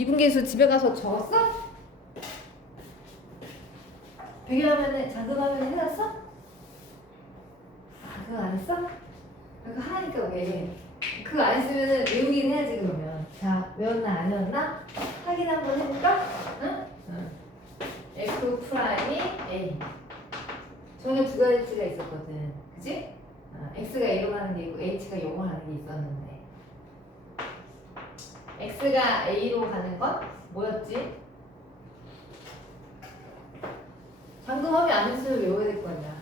미분계수 집에 가서 적었어? 배경화면에 잠금화면에 해놨어? 아 그거 안 했어? 그거 하니까 왜 그거 안 했으면은 외우긴 해야지 그러면. 자 외웠나 안 외웠나? 확인 한번 해볼까? 응? 응. F 프라임이 A. 전에 두 가지가 있었거든. 그치? X가 A로 가는 게 있고 H가 0으로 가는 게 있었는데 X가 A로 가는 건 뭐였지? 잠금하면 안 했으면 외워야 될 거 아니야.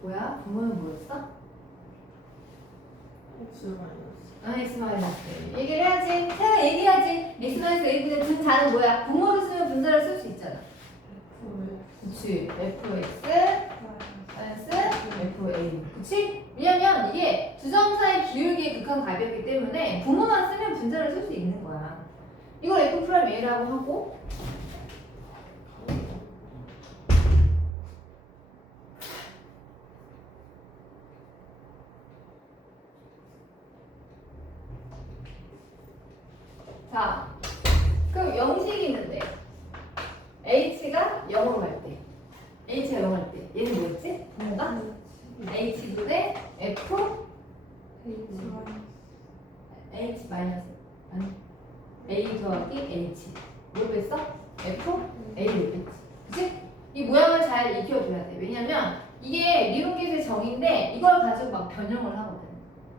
뭐야? 부모는 뭐였어? X 마이너스 얘기를 해야지. 태가 얘기해야지. X 마이너스 A분의 분자는 뭐야? 부모를 쓰면 분자를 쓸 수 있잖아. 그치. fx 마이너스 fa. 그치? 왜냐면 이게 두 점 사이 기울기의 극한 값이었기 때문에 부모만 쓰면 분자를 쓸 수 있는 거야. 이걸 f 프라임 a라고 하고 자 그럼 영식이 있는데 h가 0으로 갈 때 h가 0 할 때 얘는 뭐였지? 부모가 h분의 f h 마이너스 아니 a 더하기 h 뭘 뺐어? f a를 뺐지. 그치? 이 모양을 잘 익혀줘야 돼. 왜냐면 이게 미분계수의 정의인데 이걸 가지고 막 변형을 하거든.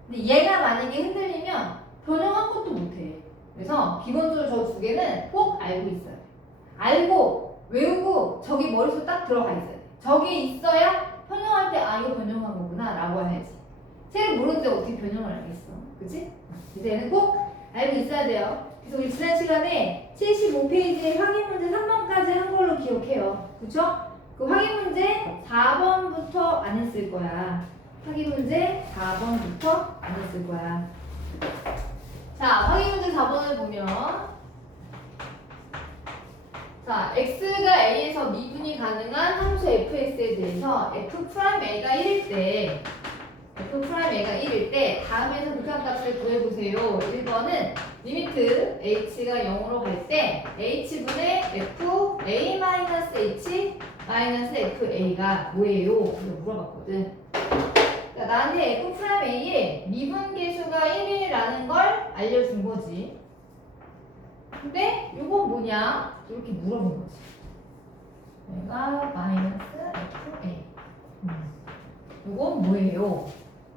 근데 얘가 만약에 흔들리면 변형 아무것도 못해. 그래서 기본적으로 저 두 개는 꼭 알고 있어야 돼. 알고 외우고 저기 머릿속에 딱 들어가 있어야 돼. 저기 있어야 변형할 때 아 이거 변형한 거구나 라고 해야지. 쟤를 모르는데 어떻게 변형을 알겠어. 그치? 그래서 얘는 꼭 알고 있어야 돼요. 그래서 우리 지난 시간에 75페이지에 확인 문제 3번까지 한 걸로 기억해요. 그쵸? 그 확인 문제 4번부터 안 했을 거야. 확인 문제 4번부터 안 했을 거야. 자, 확인 문제 4번을 보면 자, x가 a에서 미분이 가능한 함수 fx에 대해서 f'a가 1일 때 f'a가 1일 때 다음에서 극한값을 구해보세요. 1번은 리미트 h가 0으로 갈 때 h분의 fa-h fa가 뭐예요? 이렇게 물어봤거든. 그러니까 나한테 f'a의 미분계수가 1이라는 걸 알려준 거지. 근데 이건 뭐냐? 이렇게 물어본 거지. 내가 마이너스 fa 이건 뭐예요?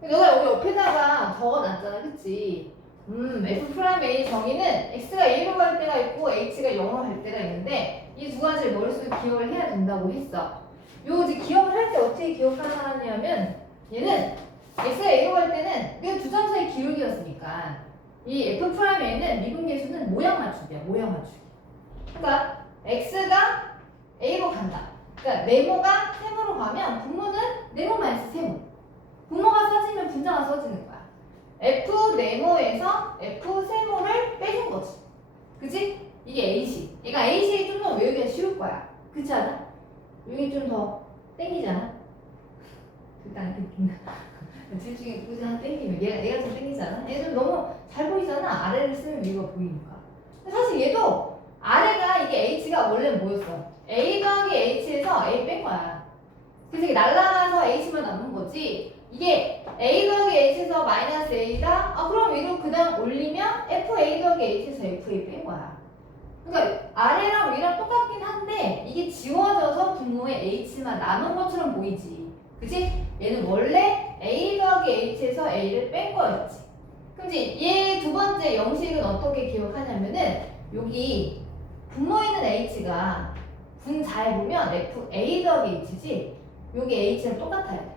너가 여기 옆에다가 적어놨잖아, 그치? F'A의 정의는 X가 A로 갈 때가 있고 H가 0으로 갈 때가 있는데 이 두 가지를 머릿속에 기억을 해야 된다고 했어. 요 이제 기억을 할 때 어떻게 기억하냐면 얘는 X가 A로 갈 때는 그 두 점 사이 기울기였으니까 이 F'A는 미분계수는 모양 맞추기야, 모양 맞추기. 그러니까 X가 A로 간다. 그러니까 네모가 세모로 가면 분모는 네모 마이너스 세모. 분모가 써지면 분자가 써지는 거야. F 네모에서 F 세모를 빼준 거지. 그치? 이게 A식. 얘가 A식이 좀 더 외우기가 쉬울 거야. 그렇지 않아? 여기 좀 더 땡기잖아? 일단 땡긴다. 둘 중에 굳이 하나 땡기면 얘가 좀 땡기잖아? 얘 좀 너무 잘 보이잖아? 아래를 쓰면 위가 보이니까. 근데 사실 얘도 아래가 이게 H가 원래는 뭐였어? A 더하기 H에서 A 뺀 거야. 그래서 이게 날라가서 H만 남는 거지. 이게 A 더하기 H에서 마이너스 A다? 아 그럼 위로 그다음 올리면 FA 더하기 H에서 FA 뺀 거야. 그러니까 아래랑 위랑 똑같긴 한데 이게 지워져서 분모에 H만 남은 것처럼 보이지. 그치? 얘는 원래 A 더하기 H에서 A를 뺀 거였지. 그럼 이제 얘 두 번째 영식은 어떻게 기억하냐면은 여기 분모에 있는 H가 분 잘 보면 A 더하기 H지 여기 H는 똑같아야 돼.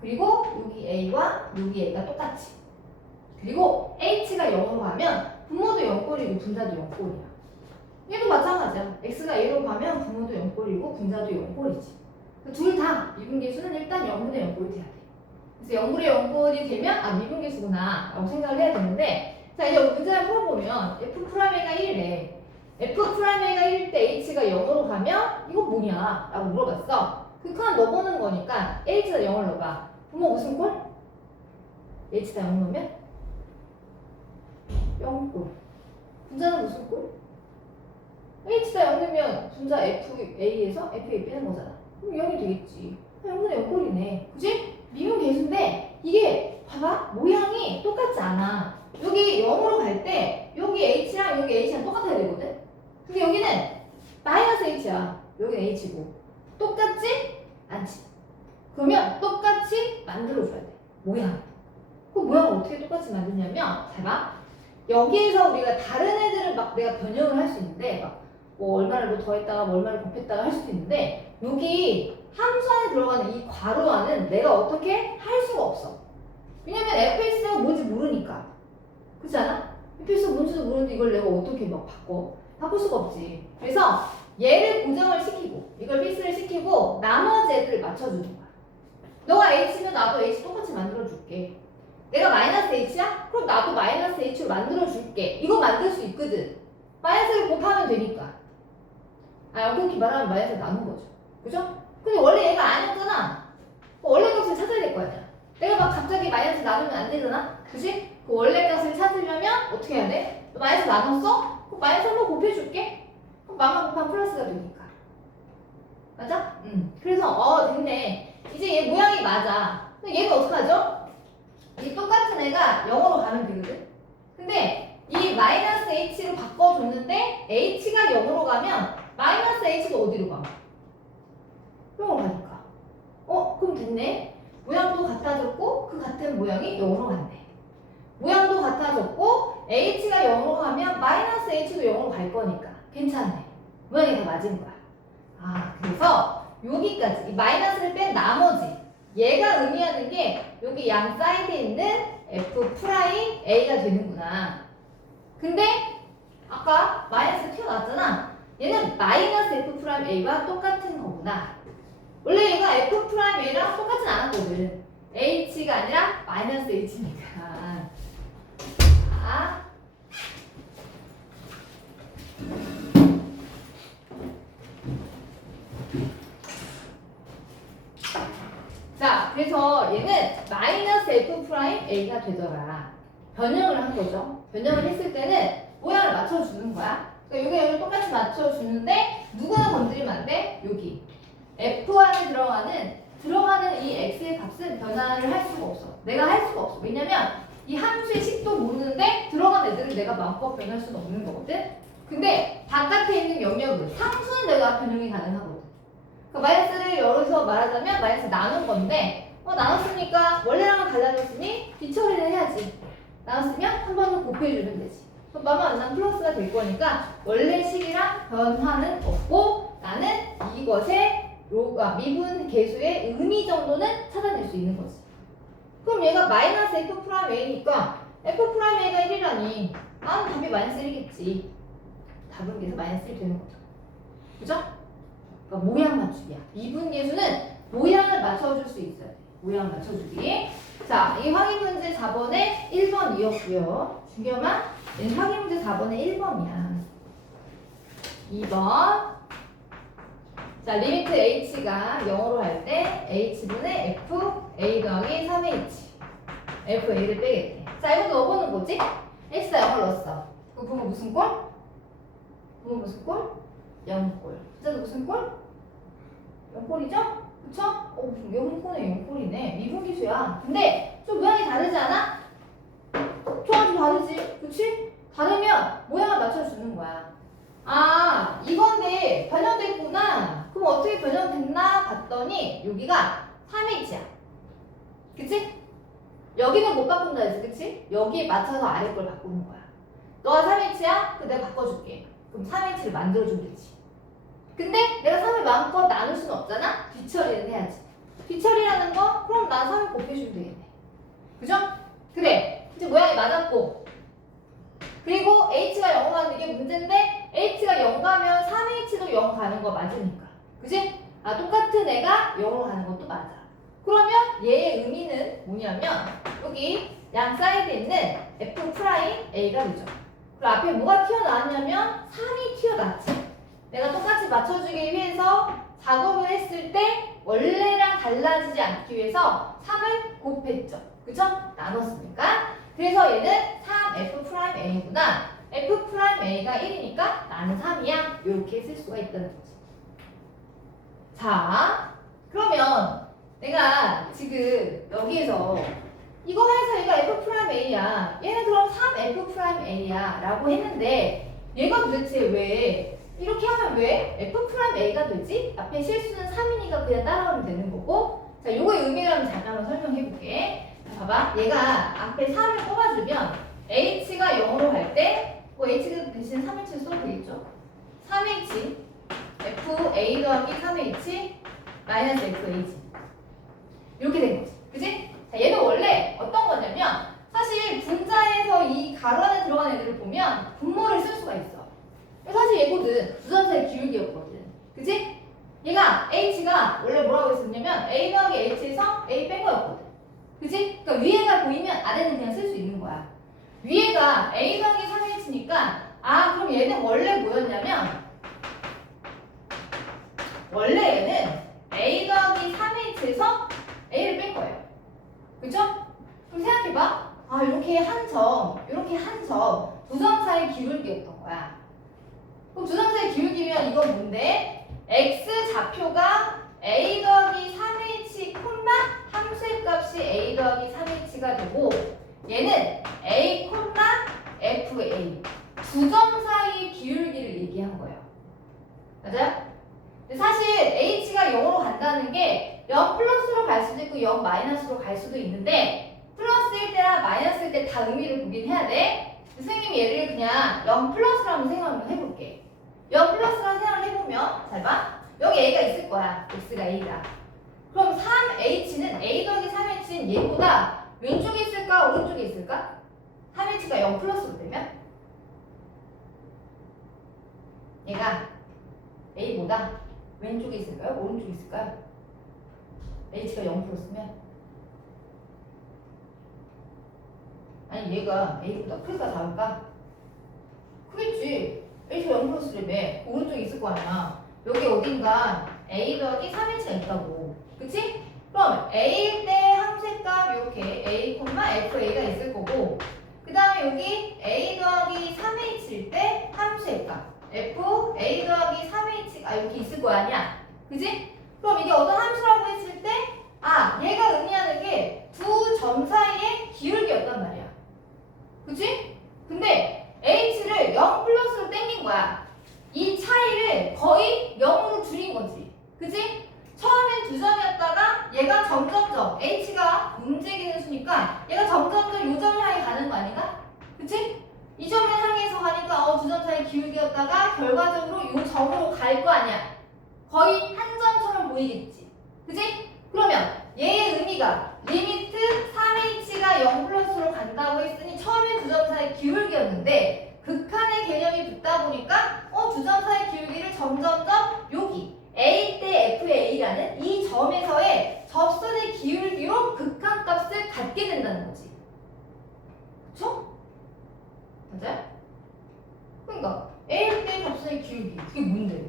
그리고 여기 A와 여기 A가 똑같지. 그리고 H가 0으로 가면 분모도 0꼴이고 분자도 0꼴이야. 얘도 마찬가지야. X가 A로 가면 분모도 0꼴이고 분자도 0꼴이지. 둘 다 미분계수는 일단 0분의 0꼴이 돼야 돼. 그래서 0분의 0꼴이 되면 아 미분계수구나 라고 생각을 해야 되는데 자 이제 문제를 풀어보면 F'A가 1이래. F'A가 1일 때 H가 0으로 가면 이거 뭐냐 라고 물어봤어. 극한 넣어보는 거니까 H가 0을 넣어봐. 분모 무슨 꼴? H가 0 넣으면 0꼴. 분자는 무슨 꼴? h가 0이면 분자 FA에서 FA 빼는 거잖아. 그럼 0이 되겠지. 0분의 0꼴이네. 그지? 미분 계수인데 이게 봐봐. 모양이 똑같지 않아. 여기 0으로 갈 때 여기 h랑 여기 h랑 똑같아야 되거든? 근데 여기는 마이너스 h야. 여기는 h고. 똑같지? 않지. 그러면 똑같이 만들어줘야 돼. 모양. 그 모양을 어떻게 똑같이 만드냐면 잘 봐. 여기에서 우리가 다른 애들은 막 내가 변형을 할 수 있는데 막 뭐 얼마를 뭐 더했다가 뭐 얼마를 곱했다가 할 수도 있는데 여기 함수 안에 들어가는 이 괄호 안은 내가 어떻게 할 수가 없어. 왜냐면 fx가 뭔지 모르니까. 그렇지 않아? fx가 뭔지도 모르는데 이걸 내가 어떻게 막 바꿀 수가 없지. 그래서 얘를 고정을 시키고 이걸 필수를 시키고 나머지 애들을 맞춰주는 거야. 너가 h면 나도 h 똑같이 만들어줄게. 내가 마이너스 h야? 그럼 나도 마이너스 h로 만들어줄게. 이거 만들 수 있거든. 마이너스를 곱하면 되니까. 그렇게 말하면 마이너스를 나눈 거죠. 그죠? 근데 원래 얘가 아니었잖아. 원래 값을 찾아야 될 거 아니야. 내가 막 갑자기 마이너스 나누면 안 되잖아. 그치? 그 원래 값을 찾으려면 어떻게 해야 돼? 너 마이너스 나눴어? 그럼 마이너스 한번 곱해줄게. 그럼 마마 곱하면 플러스가 되니까. 맞아? 그래서 됐네. 이제 얘 모양이 맞아. 근데 얘가 어떡하죠? 이 똑같은 애가 0으로 가면 되거든? 근데 이 마이너스 h로 바꿔줬는데 h가 0으로 가면 마이너스 h가 어디로 가? 0으로 가니까. 그럼 됐네. 모양도 같아졌고 그 같은 모양이 0으로 갔네. 모양도 같아졌고 h가 0으로 가면 마이너스 h도 0으로 갈 거니까 괜찮네. 모양이 다 맞은 거야. 그래서 여기까지 이 마이너스를 뺀 나머지 얘가 의미하는 게 여기 양 사이드에 있는 F'A가 되는구나. 근데 아까 마이너스 튀어나왔잖아. 얘는 마이너스 F'A와 똑같은 거구나. 원래 얘가 F'A랑 똑같진 않았거든. H가 아니라 마이너스 H니까. 자, 그래서 얘는 마이너스 F'A가 되더라. 변형을 한 거죠. 변형을 했을 때는 모양을 맞춰주는 거야. 그러니까 여기 똑같이 맞춰주는데 누구는 건드리면 안 돼? 여기 F 안에 들어가는 이 X의 값은 변화를 할 수가 없어. 내가 할 수가 없어. 왜냐면 이 함수의 식도 모르는데 들어간 애들을 내가 마음껏 변할 수는 없는 거거든. 근데 바깥에 있는 영역은 상수는 내가 변형이 가능하거든. 그 마이너스를 여기서 말하자면 마이너스 나눈 건데 나눴으니까 원래랑은 달라졌으니 뒤처리를 해야지. 나눴으면 한 번은 곱해주면 되지. 그럼 마마 안 나면 플러스가 될 거니까 원래 식이랑 변화는 없고 나는 이것의 미분 계수의 의미 정도는 찾아낼 수 있는 거지. 그럼 얘가 마이너스 F'A니까 F'A가 1이라니 나는 답이 마이너스 1이겠지. 답은 그래서 마이너스 1 되는 거죠. 그죠? 그러니까 모양 맞추기야. 미분 계수는 모양을 맞춰줄 수 있어야 돼. 모양 맞춰주기. 자, 이 확인 문제 4번에 1번이었고요. 중요한 확인 문제 4번에 1번이야. 2번. 자, 리미트 h가 0으로 할 때 h분의 fa 더하기 3h fa를 빼겠대. 자, 이것도 넣어보는 거지? h가 0을 넣었어. 그거 보면 무슨 꼴? 보면 무슨 꼴? 0꼴. 진짜 무슨 꼴? 0꼴이죠? 그쵸? 0꼴에 0꼴이네. 미분기수야. 근데 좀 모양이 다르지 않아? 좀 다르지? 그치? 다르면 모양을 맞춰주는 거야. 이건데 변형됐구나. 그럼 어떻게 변형됐나 봤더니 여기가 3h야. 그치? 여기는 못 바꾼다 했지, 그치? 여기에 맞춰서 아래 걸 바꾸는 거야. 너가 3h야? 그럼 내가 바꿔줄게. 그럼 3h를 만들어주면 되지. 근데 내가 3을 마음껏 나눌 수는 없잖아? 뒤처리는 해야지. 뒤처리라는 거? 그럼 난 3을 곱해주면 되겠네. 그죠? 그래. 이제 모양이 맞았고. 그리고 h가 0 가는 게 문제인데 h가 0 가면 3h도 0 가는 거 맞으니까. 그지? 똑같은 애가 0으로 가는 것도 맞아. 그러면 얘의 의미는 뭐냐면 여기 양 사이드에 있는 F'A가 되죠. 그리고 앞에 뭐가 튀어나왔냐면 3이 튀어나왔지. 내가 똑같이 맞춰주기 위해서 작업을 했을 때 원래랑 달라지지 않기 위해서 3을 곱했죠. 그쵸? 나눴으니까. 그래서 얘는 3F'A구나. F 프라임 A가 1이니까 나는 3이야. 이렇게 쓸 수가 있다는 거지. 자, 그러면 내가 지금 여기에서 이거 해서 얘가 F 프라임 A야. 얘는 그럼 3F 프라임 A야 라고 했는데 얘가 도대체 왜 이렇게 하면 왜 F 프라임 A가 되지? 앞에 실수는 3이니까 그냥 따라오면 되는 거고. 자, 요거의 의미를 잠깐 한번 설명해 볼게. 봐봐. 얘가 앞에 3을 뽑아주면 H가 0으로 갈 때 H가 대신 3H를 써도 되겠죠? 3H F A 더하기 3H 마이너스 FAG 이렇게 된 거지. 그지? 자, 얘는 원래 어떤 거냐면 사실 분자에서 이 가로 안에 들어간 애들을 보면 분모를 쓸 수가 있어. 사실 얘거든. 두점사의 기울기였거든. 그지? 얘가 H가 원래 뭐라고 했었냐면 A 더하기 H에서 A 뺀 거였거든. 그지? 그러니까 위에가 보이면 아래는 그냥 쓸 수 있는 거야. 위에가 A 더하기 3H니까 그럼 얘는 원래 뭐였냐면 원래 얘는 A 더하기 3H에서 A를 뺀 거예요. 그죠? 그럼 생각해봐. 이렇게 한 점, 이렇게 한 점, 두 점 사이 기울기였던 거야. 그럼 두 점 사이 기울기면 이건 뭔데? X 좌표가 A 더하기 3H 콤마 함수의 값이 A 더하기 3H가 되고 얘는 A 콤마 FA 두 점 사이 기울기를 얘기한 거예요. 맞아요? 근데 사실 H가 0으로 간다는 게 0 플러스로 갈 수도 있고 0 마이너스로 갈 수도 있는데 플러스일 때나 마이너스일 때 다 의미를 보긴 해야 돼. 선생님이 얘를 그냥 0 플러스라고 생각을 해볼게. 0 플러스라고 생각을 해보면 잘 봐. 여기 A가 있을 거야. X가 A가. 그럼 3H는 A 더하기 3H는 얘보다 왼쪽에 있을까? 오른쪽에 있을까? 3H가 0 플러스로 되면 얘가 A보다 왼쪽에 있을까요? 오른쪽에 있을까요? H가 0 플러스면 아니 얘가 A보다 클까 작을까? 크겠지. H가 0 플러스라며 오른쪽에 있을 거 아니야. 여기 어딘가 A 더하기 3H가 있다고. 그치? 그럼 A일 때 함수값 이렇게 A, FA가 있을 거고 그 다음에 여기 A 더하기 3H일 때 함수의 값 F, A 더하기 3H가 이렇게 있을 거 아니야. 그지? 그럼 이게 어떤 함수라고 했을 때 얘가 의미하는 게 두 점 사이의 기울기였단 말이야. 그치? 근데 H를 0 플러스로 땡긴 거야. 이 차이를 거의 0으로 줄인 거지. 그치? 처음엔 두 점이었다가 얘가 점점점 H가 움직이는 수니까 얘가 점점점 요 점을 향해 가는 거 아닌가? 그치? 이 점을 향해서 가니까 두 점 사이 기울기였다가 결과적으로 요 점으로 갈 거 아니야. 거의 한 점처럼 보이겠지. 그치? 그러면 얘의 의미가 리미트 3H가 0 플러스로 간다고 했으니 처음엔 두 점 사이 기울기였는데 극한의 개념이 붙다 보니까 두 점 사이 기울기를 점점점 여기 A 대 FA라는 이 점에서의 접선의 기울기로 극한값을 갖게 된다는 거지. 그쵸? 맞아요? 그러니까 A 대 접선의 기울기 그게 뭔데?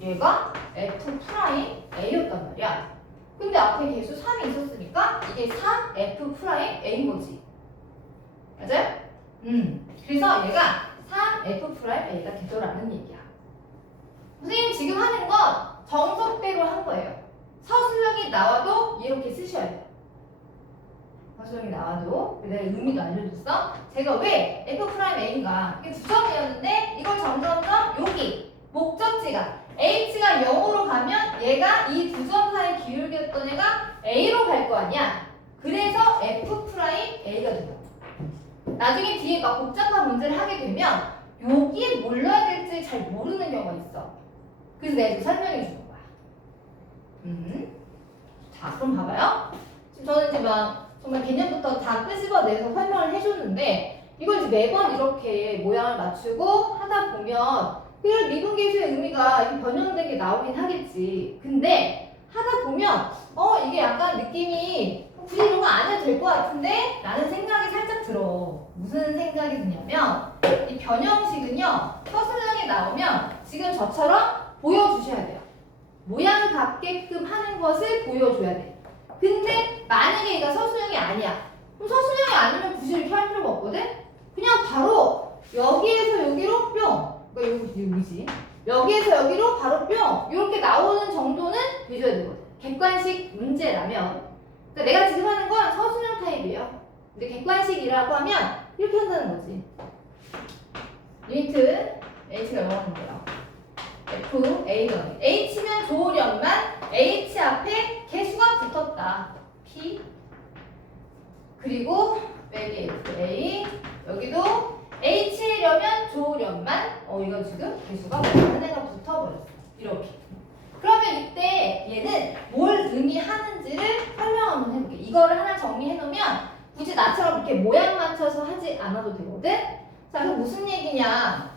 얘가 F 프라임 A였단 말이야. 근데 앞에 계수 3이 있었으니까 이게 3F 프라임 A인 거지. 맞아요? 그래서 얘가 3F 프라임 A가 되더라는 얘기야. 선생님 지금 하는 건 정석대로 한 거예요. 서술형이 나와도 이렇게 쓰셔야 돼요. 서술형이 나와도 내가 의미도 알려줬어. 제가 왜 F 프라임 A인가? 이게 두 점이었는데 이걸 점점점 여기 목적지가 H가 0으로 가면 얘가 이 두 점 사이 기울기였던 애가 A로 갈 거 아니야. 그래서 F 프라임 A가 된다. 나중에 뒤에 막 복잡한 문제를 하게 되면 여기에 뭘 넣어야 될지 잘 모르는 경우가 있어. 그래서 내가 지금 설명해 주는 거야. 자, 그럼 봐봐요. 지금 저는 이제 막 정말 개념부터 다 끄집어내서 설명을 해줬는데 이걸 이제 매번 이렇게 모양을 맞추고 하다 보면 그 미분계수의 의미가 이렇게 변형된 게 나오긴 하겠지. 근데 하다 보면 이게 약간 느낌이 굳이 이런 거 안 해도 될 것 같은데? 라는 생각이 살짝 들어. 무슨 생각이 드냐면 이 변형식은요 서술형이 나오면 지금 저처럼 보여주셔야 돼요. 모양을 갖게끔 하는 것을 보여줘야 돼. 근데 만약에 얘가 서술형이 아니야. 그럼 서술형이 아니면 굳이 이렇게 할 필요가 없거든? 그냥 바로 여기에서 여기로 뿅. 그러니까 여기지. 여기에서 여기로 바로 뿅. 이렇게 나오는 정도는 돼줘야 되거든. 객관식 문제라면. 그러니까 내가 지금 하는 건 서술형 타입이에요. 근데 객관식이라고 하면 이렇게 한다는 거지. 리미트 h가 영어인데요. f a 더하기 h면 조련만 h 앞에 개수가 붙었다. p 그리고 빼기 fa 여기도 h려면 조련만 이거 지금 개수가 한 애가 붙어버렸어. 이렇게. 그러면 이때 얘는 뭘 의미하는지를 설명 한번 해볼게. 이거를 하나 정리해 놓으면 굳이 나처럼 이렇게 모양 맞춰서 하지 않아도 되거든? 자, 그럼 무슨 얘기냐?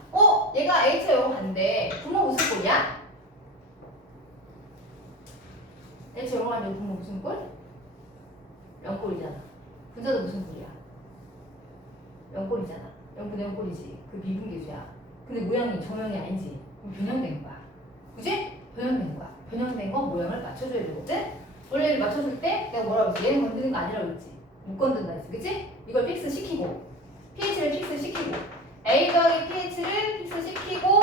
얘가 H가 영어 간대. 부모 무슨 꼴이야? H 영어 간데 부모 무슨 꼴? 0꼴이잖아. 분자도 무슨 꼴이야? 0꼴이잖아. 0분의 0꼴이지. 그 미분계수야. 근데 모양이 정형이 아니지. 그럼 변형된 거야. 그지? 변형된 거야. 변형된 거 모양을 맞춰줘야 되거든? 원래 를 맞춰줄 때 내가 뭐라고 했지? 얘는 건드는 거 아니라고 했지? 못 건든다 했어. 그치? 이걸 픽스 시키고 pH를 픽스 시키고 A 더하기 pH를 픽스 시키고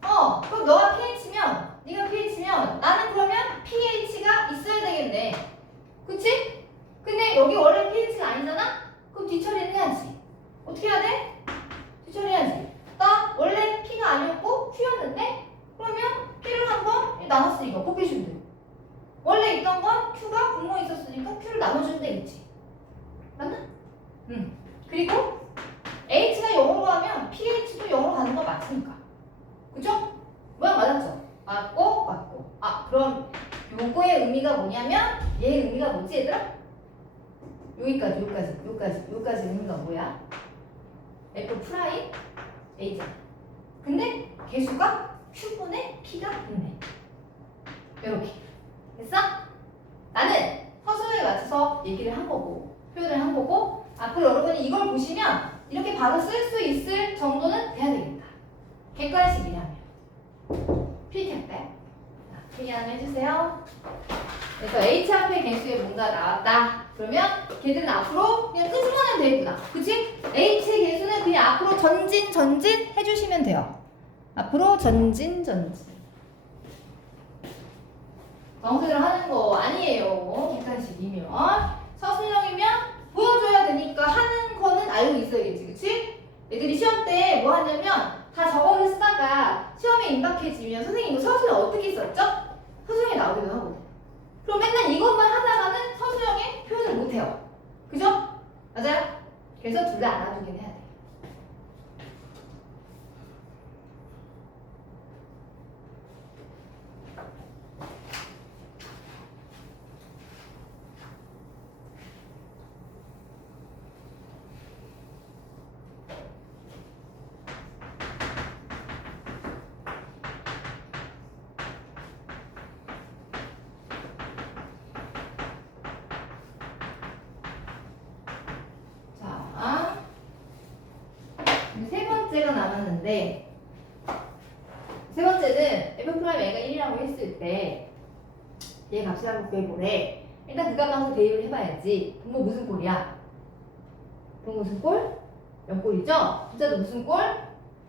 그럼 너가 pH면 네가 pH면 나는 그러면 pH가 있어야 되겠네. 그치? 근데 여기 원래 pH가 아니잖아? 그럼 뒤처리는 해야지. 어떻게 해야 돼? 뒤처리해야지. 나 원래 P가 아니었고 Q였는데 그러면 P를 한번 나눴으니까 곱해주면 돼. 원래 있던 건 Q가 분모 있었으니까 Q를 나눠주면 되겠지. 맞나? 그리고 H가 0으로 가면 pH도 0으로 가는 거 맞으니까. 그죠? 모양 맞았죠? 맞고. 그럼 요거의 의미가 뭐냐면 얘의 의미가 뭐지 얘들아? 여기까지 의미가 뭐야? F 프라임 A잖아. 근데 개수가 Q분의 P가 있네. 이렇게. 됐어? 나는 서술에 맞춰서 얘기를 한 거고 표현을 한 거고 앞으로 여러분이 이걸 보시면 이렇게 바로 쓸 수 있을 정도는 돼야 되겠다. 객관식이라면. 필기할까요? 필기 하나 해주세요. 그래서 H 앞에 개수에 뭔가 나왔다. 그러면 걔들은 앞으로 그냥 끄집어내면 되겠구나. 그치? H의 개수는 그냥 앞으로 전진 해주시면 돼요. 앞으로 전진. 정수를 하는 거 아니에요. 객관식이면. 서술형이면 보여줘야 되니까 하는 거는 알고 있어야겠지. 그치? 애들이 시험 때 뭐 하냐면 다 저거를 쓰다가 시험에 임박해지면 선생님 이거 서술형 어떻게 썼죠? 서술형에 나오기도 하거든. 그럼 맨날 이것만 하다가는 서술형에 표현을 못해요. 그죠? 맞아요? 그래서 둘 다 알아두긴 해야 돼. 세 번째가 남았는데 세 번째는 F'A가 1이라고 했을 때 얘 값이라고 구해보래. 일단 그 값하고 대입을 해봐야지. 분모 무슨 꼴이야? 분모 무슨 꼴? 0꼴이죠? 분자도 무슨 꼴?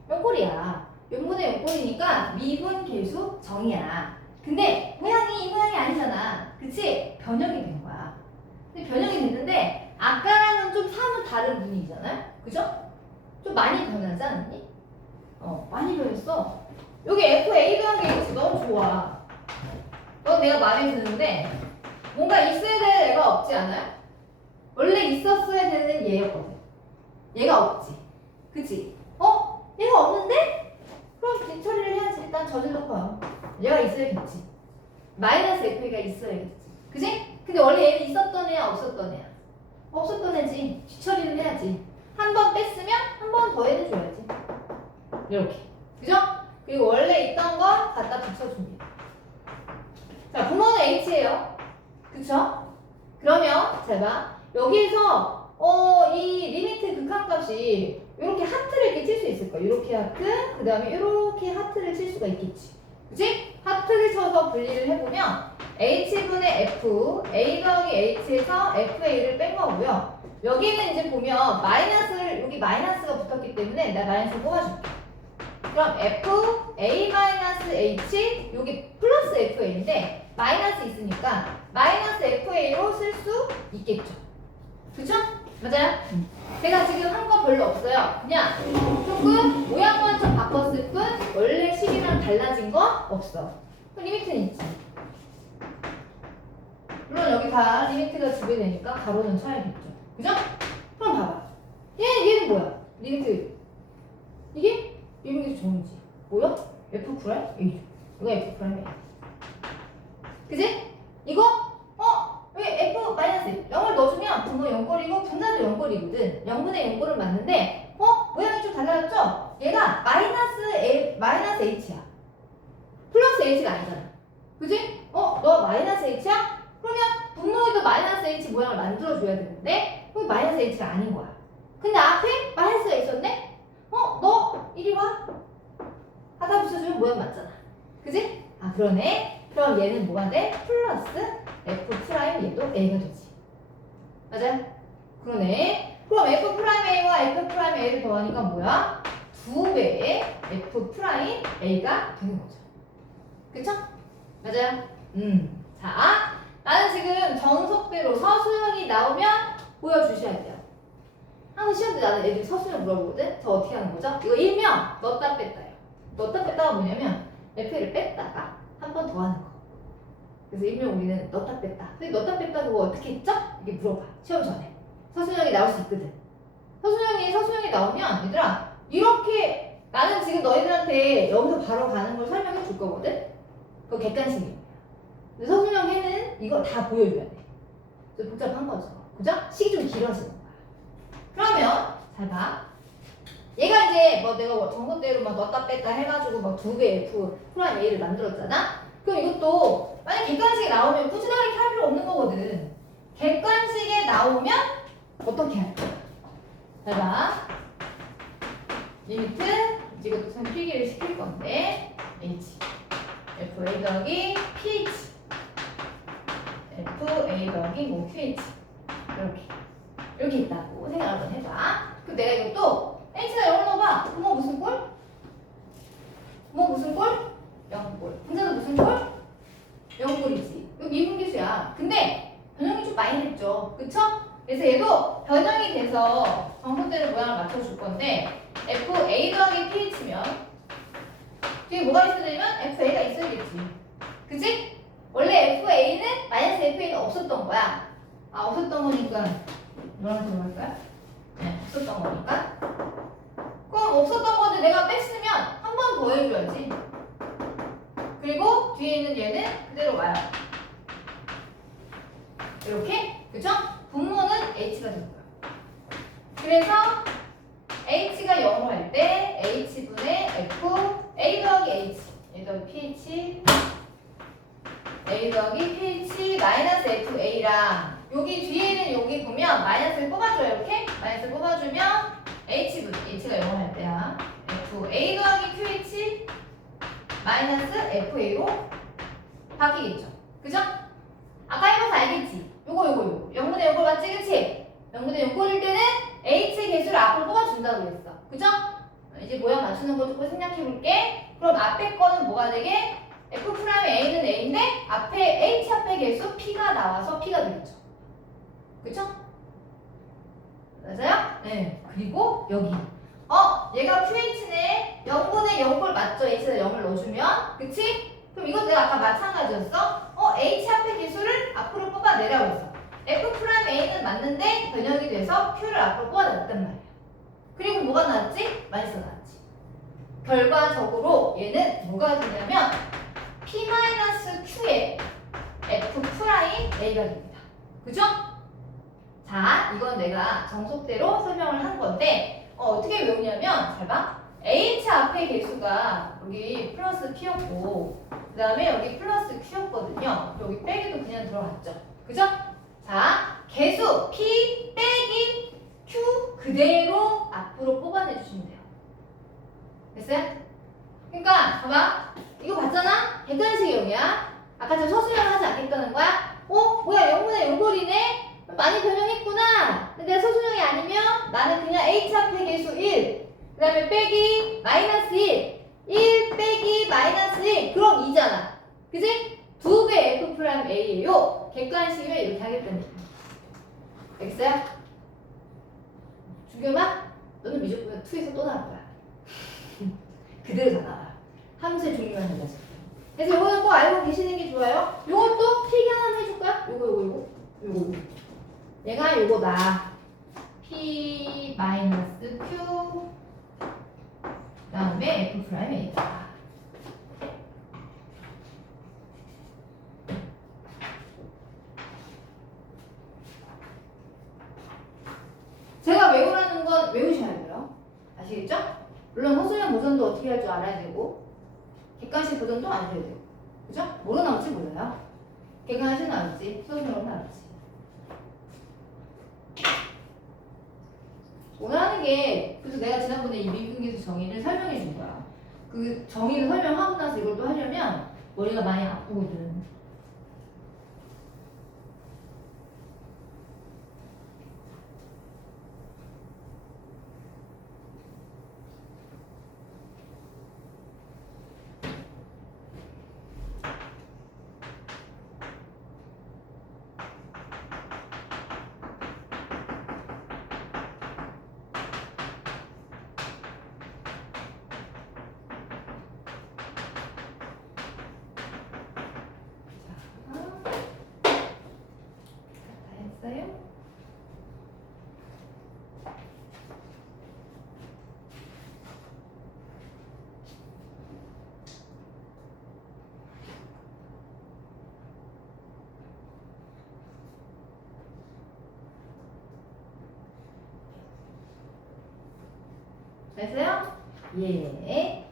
0꼴이야. 0분의 0꼴이니까 미분 계수 정이야. 근데 모양이 이 모양이 아니잖아. 그치? 변형이 된 거야. 근데 변형이 됐는데 아까랑은 좀 사뭇 다른 분위기잖아요? 그죠? 좀 많이 변하지 않았니? 많이 변했어. 여기 FA 더하기 H 너무 좋아. 넌 내가 마음에 드는데 뭔가 있어야 될 애가 없지 않아요? 원래 있었어야 되는 얘였거든. 얘가 없지. 그치? 얘가 없는데? 그럼 뒤처리를 해야지. 일단 저질러 봐요. 얘가 있어야겠지. 마이너스 FA가 있어야겠지. 그치? 근데 원래 얘는 있었던 애야 없었던 애야? 없었던 애지. 뒤처리를 해야지. 한 번 뺐으면 한 번 더 해줘야지. 이렇게. 그죠? 그리고 원래 있던 거 갖다 붙여줍니다. 자, 분모는 H예요. 그쵸? 그러면 잘 봐. 여기에서 이 리미트 극한값이 이렇게 하트를 이렇게 칠 수 있을 거야. 이렇게 하트, 그 다음에 이렇게 하트를 칠 수가 있겠지. 그치? 하트를 쳐서 분리를 해보면 H분의 F, A 더하기 H에서 FA를 뺀 거고요. 여기는 이제 보면 마이너스를 여기 마이너스가 붙었기 때문에 나 마이너스 뽑아줄게. 그럼 f a 마이너스 h 여기 플러스 f a인데 마이너스 있으니까 마이너스 f a로 쓸 수 있겠죠. 그쵸? 맞아요? 제가 지금 한 거 별로 없어요. 그냥 조금 모양만 좀 바꿨을 뿐 원래 식이랑 달라진 거 없어. 리미트는 있지. 물론 여기 다 리미트가 지배되니까 가로는 쳐야겠죠. 그죠? 그럼 봐봐. 얘는 뭐야? 리미트. 이게 리미트 정이지. 뭐야? F 프라임 A죠. 이거 F 프라임 A. 그지? 이거? 왜 F 마이너스 0을 넣어주면 분모 0꼴이고 분자도 0꼴이거든. 0분의 0꼴은 맞는데 모양이 좀 달라졌죠? 얘가 마이너스 H야. 플러스 H가 아니잖아. 그지? 너 마이너스 H야? 그러면 분모에도 마이너스 H 모양을 만들어줘야 되는데 그게 마이너스 H가 아닌 거야. 근데 앞에 마이너스가 있었네? 너 이리 와. 하다 붙여주면 모양 맞잖아. 그지? 아 그러네. 그럼 얘는 뭐가 돼? 플러스 F 프라임 얘도 A가 되지. 맞아요? 그러네. 그럼 F 프라임 A와 F 프라임 A를 더하니까 뭐야? 2배의 F 프라임 A가 되는 거죠. 그쵸? 맞아요? 자, 나는 지금 정석대로 서술형이 나오면 보여주셔야 돼요. 항상 시험 때 나는 애들이 서술형 물어보거든? 저 어떻게 하는 거죠? 이거 일명 넣었다 뺐다예요. 넣었다 뺐다가 뭐냐면 F를 뺐다가 한 번 더 하는 거. 그래서 일명 우리는 넣었다 뺐다. 근데 넣었다 뺐다 그거 어떻게 했죠? 이게 물어봐. 시험 전에. 서술형이 나올 수 있거든. 서술형이 나오면 얘들아 이렇게 나는 지금 너희들한테 여기서 바로 가는 걸 설명해 줄 거거든? 그거 객관식이에요. 근데 서술형에는 이거 다 보여줘야 돼. 좀 복잡한 거죠. 그죠? 식이 좀 길어지는 거야. 그러면 잘 봐. 얘가 이제 뭐 내가 정석대로 막 넣었다 뺐다 해가지고 막 2배 F 프라임 A를 만들었잖아? 그럼 이것도 만약 객관식에 나오면 꾸준하게 할 필요 없는 거거든. 객관식에 나오면 어떻게 할까? 잘 봐. 리미트 이것도 선 필기를 시킬 건데 H FA 더하기 PH FA 더하기 뭐 QH 이렇게 있다고 생각 한번 해봐. 그럼 내가 이것도 H가 0을 넣어봐. 부모 무슨 꼴? 부모 무슨 꼴? 0꼴. 분자도 무슨 꼴? 0꼴이지. 이거 미분계수야. 근데 변형이 좀 많이 됐죠. 그쵸? 그래서 얘도 변형이 돼서 정석대로 모양을 맞춰줄 건데 FA 더하기 PH면 뒤에 뭐가 있어야 되면 FA가 있어야겠지. 그치? 원래 FA는 마이너스 FA는 없었던 거야. 없었던 거니까 뭐라고 들어갈까요? 네, 없었던 거니까. 그럼 없었던 건데 내가 뺐으면 한 번 더 해줘야지. 그리고 뒤에 있는 얘는 그대로 와요. 이렇게. 그쵸? 분모는 H가 될 거야. 그래서 H가 0으로 할 때 H분의 F A 더하기 H A 더하기 PH A 더하기 PH 마이너스 FA랑 여기 뒤에는 여기 보면 마이너스를 뽑아줘요. 이렇게 마이너스 뽑아주면 H분 H가 0을 할 때야 FA 더하기 QH 마이너스 FA로 바뀌겠죠. 그죠? 아까 해봐서 알겠지? 요거 0분의 0꼴 맞지? 그치? 0분의 0꼴일 때는 H의 개수를 앞으로 뽑아준다고 그랬어. 그죠? 이제 모양 맞추는 거 조금 생각해볼게. 그럼 앞에 거는 뭐가 되게? F 프라임 A는 A인데 앞에 H 앞에 개수 P가 나와서 P가 되겠죠. 그쵸? 맞아요? 네. 그리고 여기 얘가 QH네 0분의 0꼴 맞죠? H에다 0을 넣어주면 그치? 그럼 이것도 내가 아까 마찬가지였어. H 앞에 개수를 앞으로 뽑아내라고 했어. F 프라임 A는 맞는데 변형이 돼서 Q를 앞으로 뽑아냈단 말이야. 그리고 뭐가 나왔지? 마이너스가 나왔지. 결과적으로 얘는 뭐가 되냐면 P-Q의 F 프라임 A가 됩니다. 그죠? 자, 이건 내가 정석대로 설명을 한 건데 어떻게 외우냐면 잘 봐. H 앞에 개수가 여기 플러스 P였고 그 다음에 여기 플러스 Q였거든요. 여기 빼기도 그냥 들어갔죠. 그죠? 자, 개수 P 빼기 Q 그대로 앞으로 뽑아내주시면 돼요. 됐어요? 그러니까 봐봐. 이거 봤잖아? 객관식이 0이야. 아까 저 서술형 하지 않겠다는 거야? 뭐야 0분의 0꼴이네? 많이 변형했구나. 근데 내가 소수형이 아니면 나는 그냥 H 앞에 계수 1, 그 다음에 빼기 마이너스 1 빼기 마이너스 1, 그럼 2잖아. 그지? 2배 F 프라임 A예요. 객관식을 이렇게 하겠다는 얘기야. X야? 주겸아? 너는 미적분 2에서 또 나올 거야. 그대로 다 나와. 함수의 종류만 달라져. 그래서 이거는 꼭 알고 계시는 게 좋아요. 요것도 필기 하나 해줄까요? 요거. 얘가 요거다. P 마이너스 Q 그다음에 F 프라임 A다. 제가 외우라는 건 외우셔야 돼요. 아시겠죠? 물론 소수형 보존도 어떻게 할 줄 알아야 되고 객관식 보존도 안 해야 되고 그죠? 뭐로 나올지 몰라요. 객관식 나올지 소수형으로 나올지. 오늘 하는 게 그래서 내가 지난번에 이 미분계수 정의를 설명해 준 거야. 그 정의를 설명하고 나서 이걸 또 하려면 머리가 많이 아프거든. 됐어요? 됐어요? 예.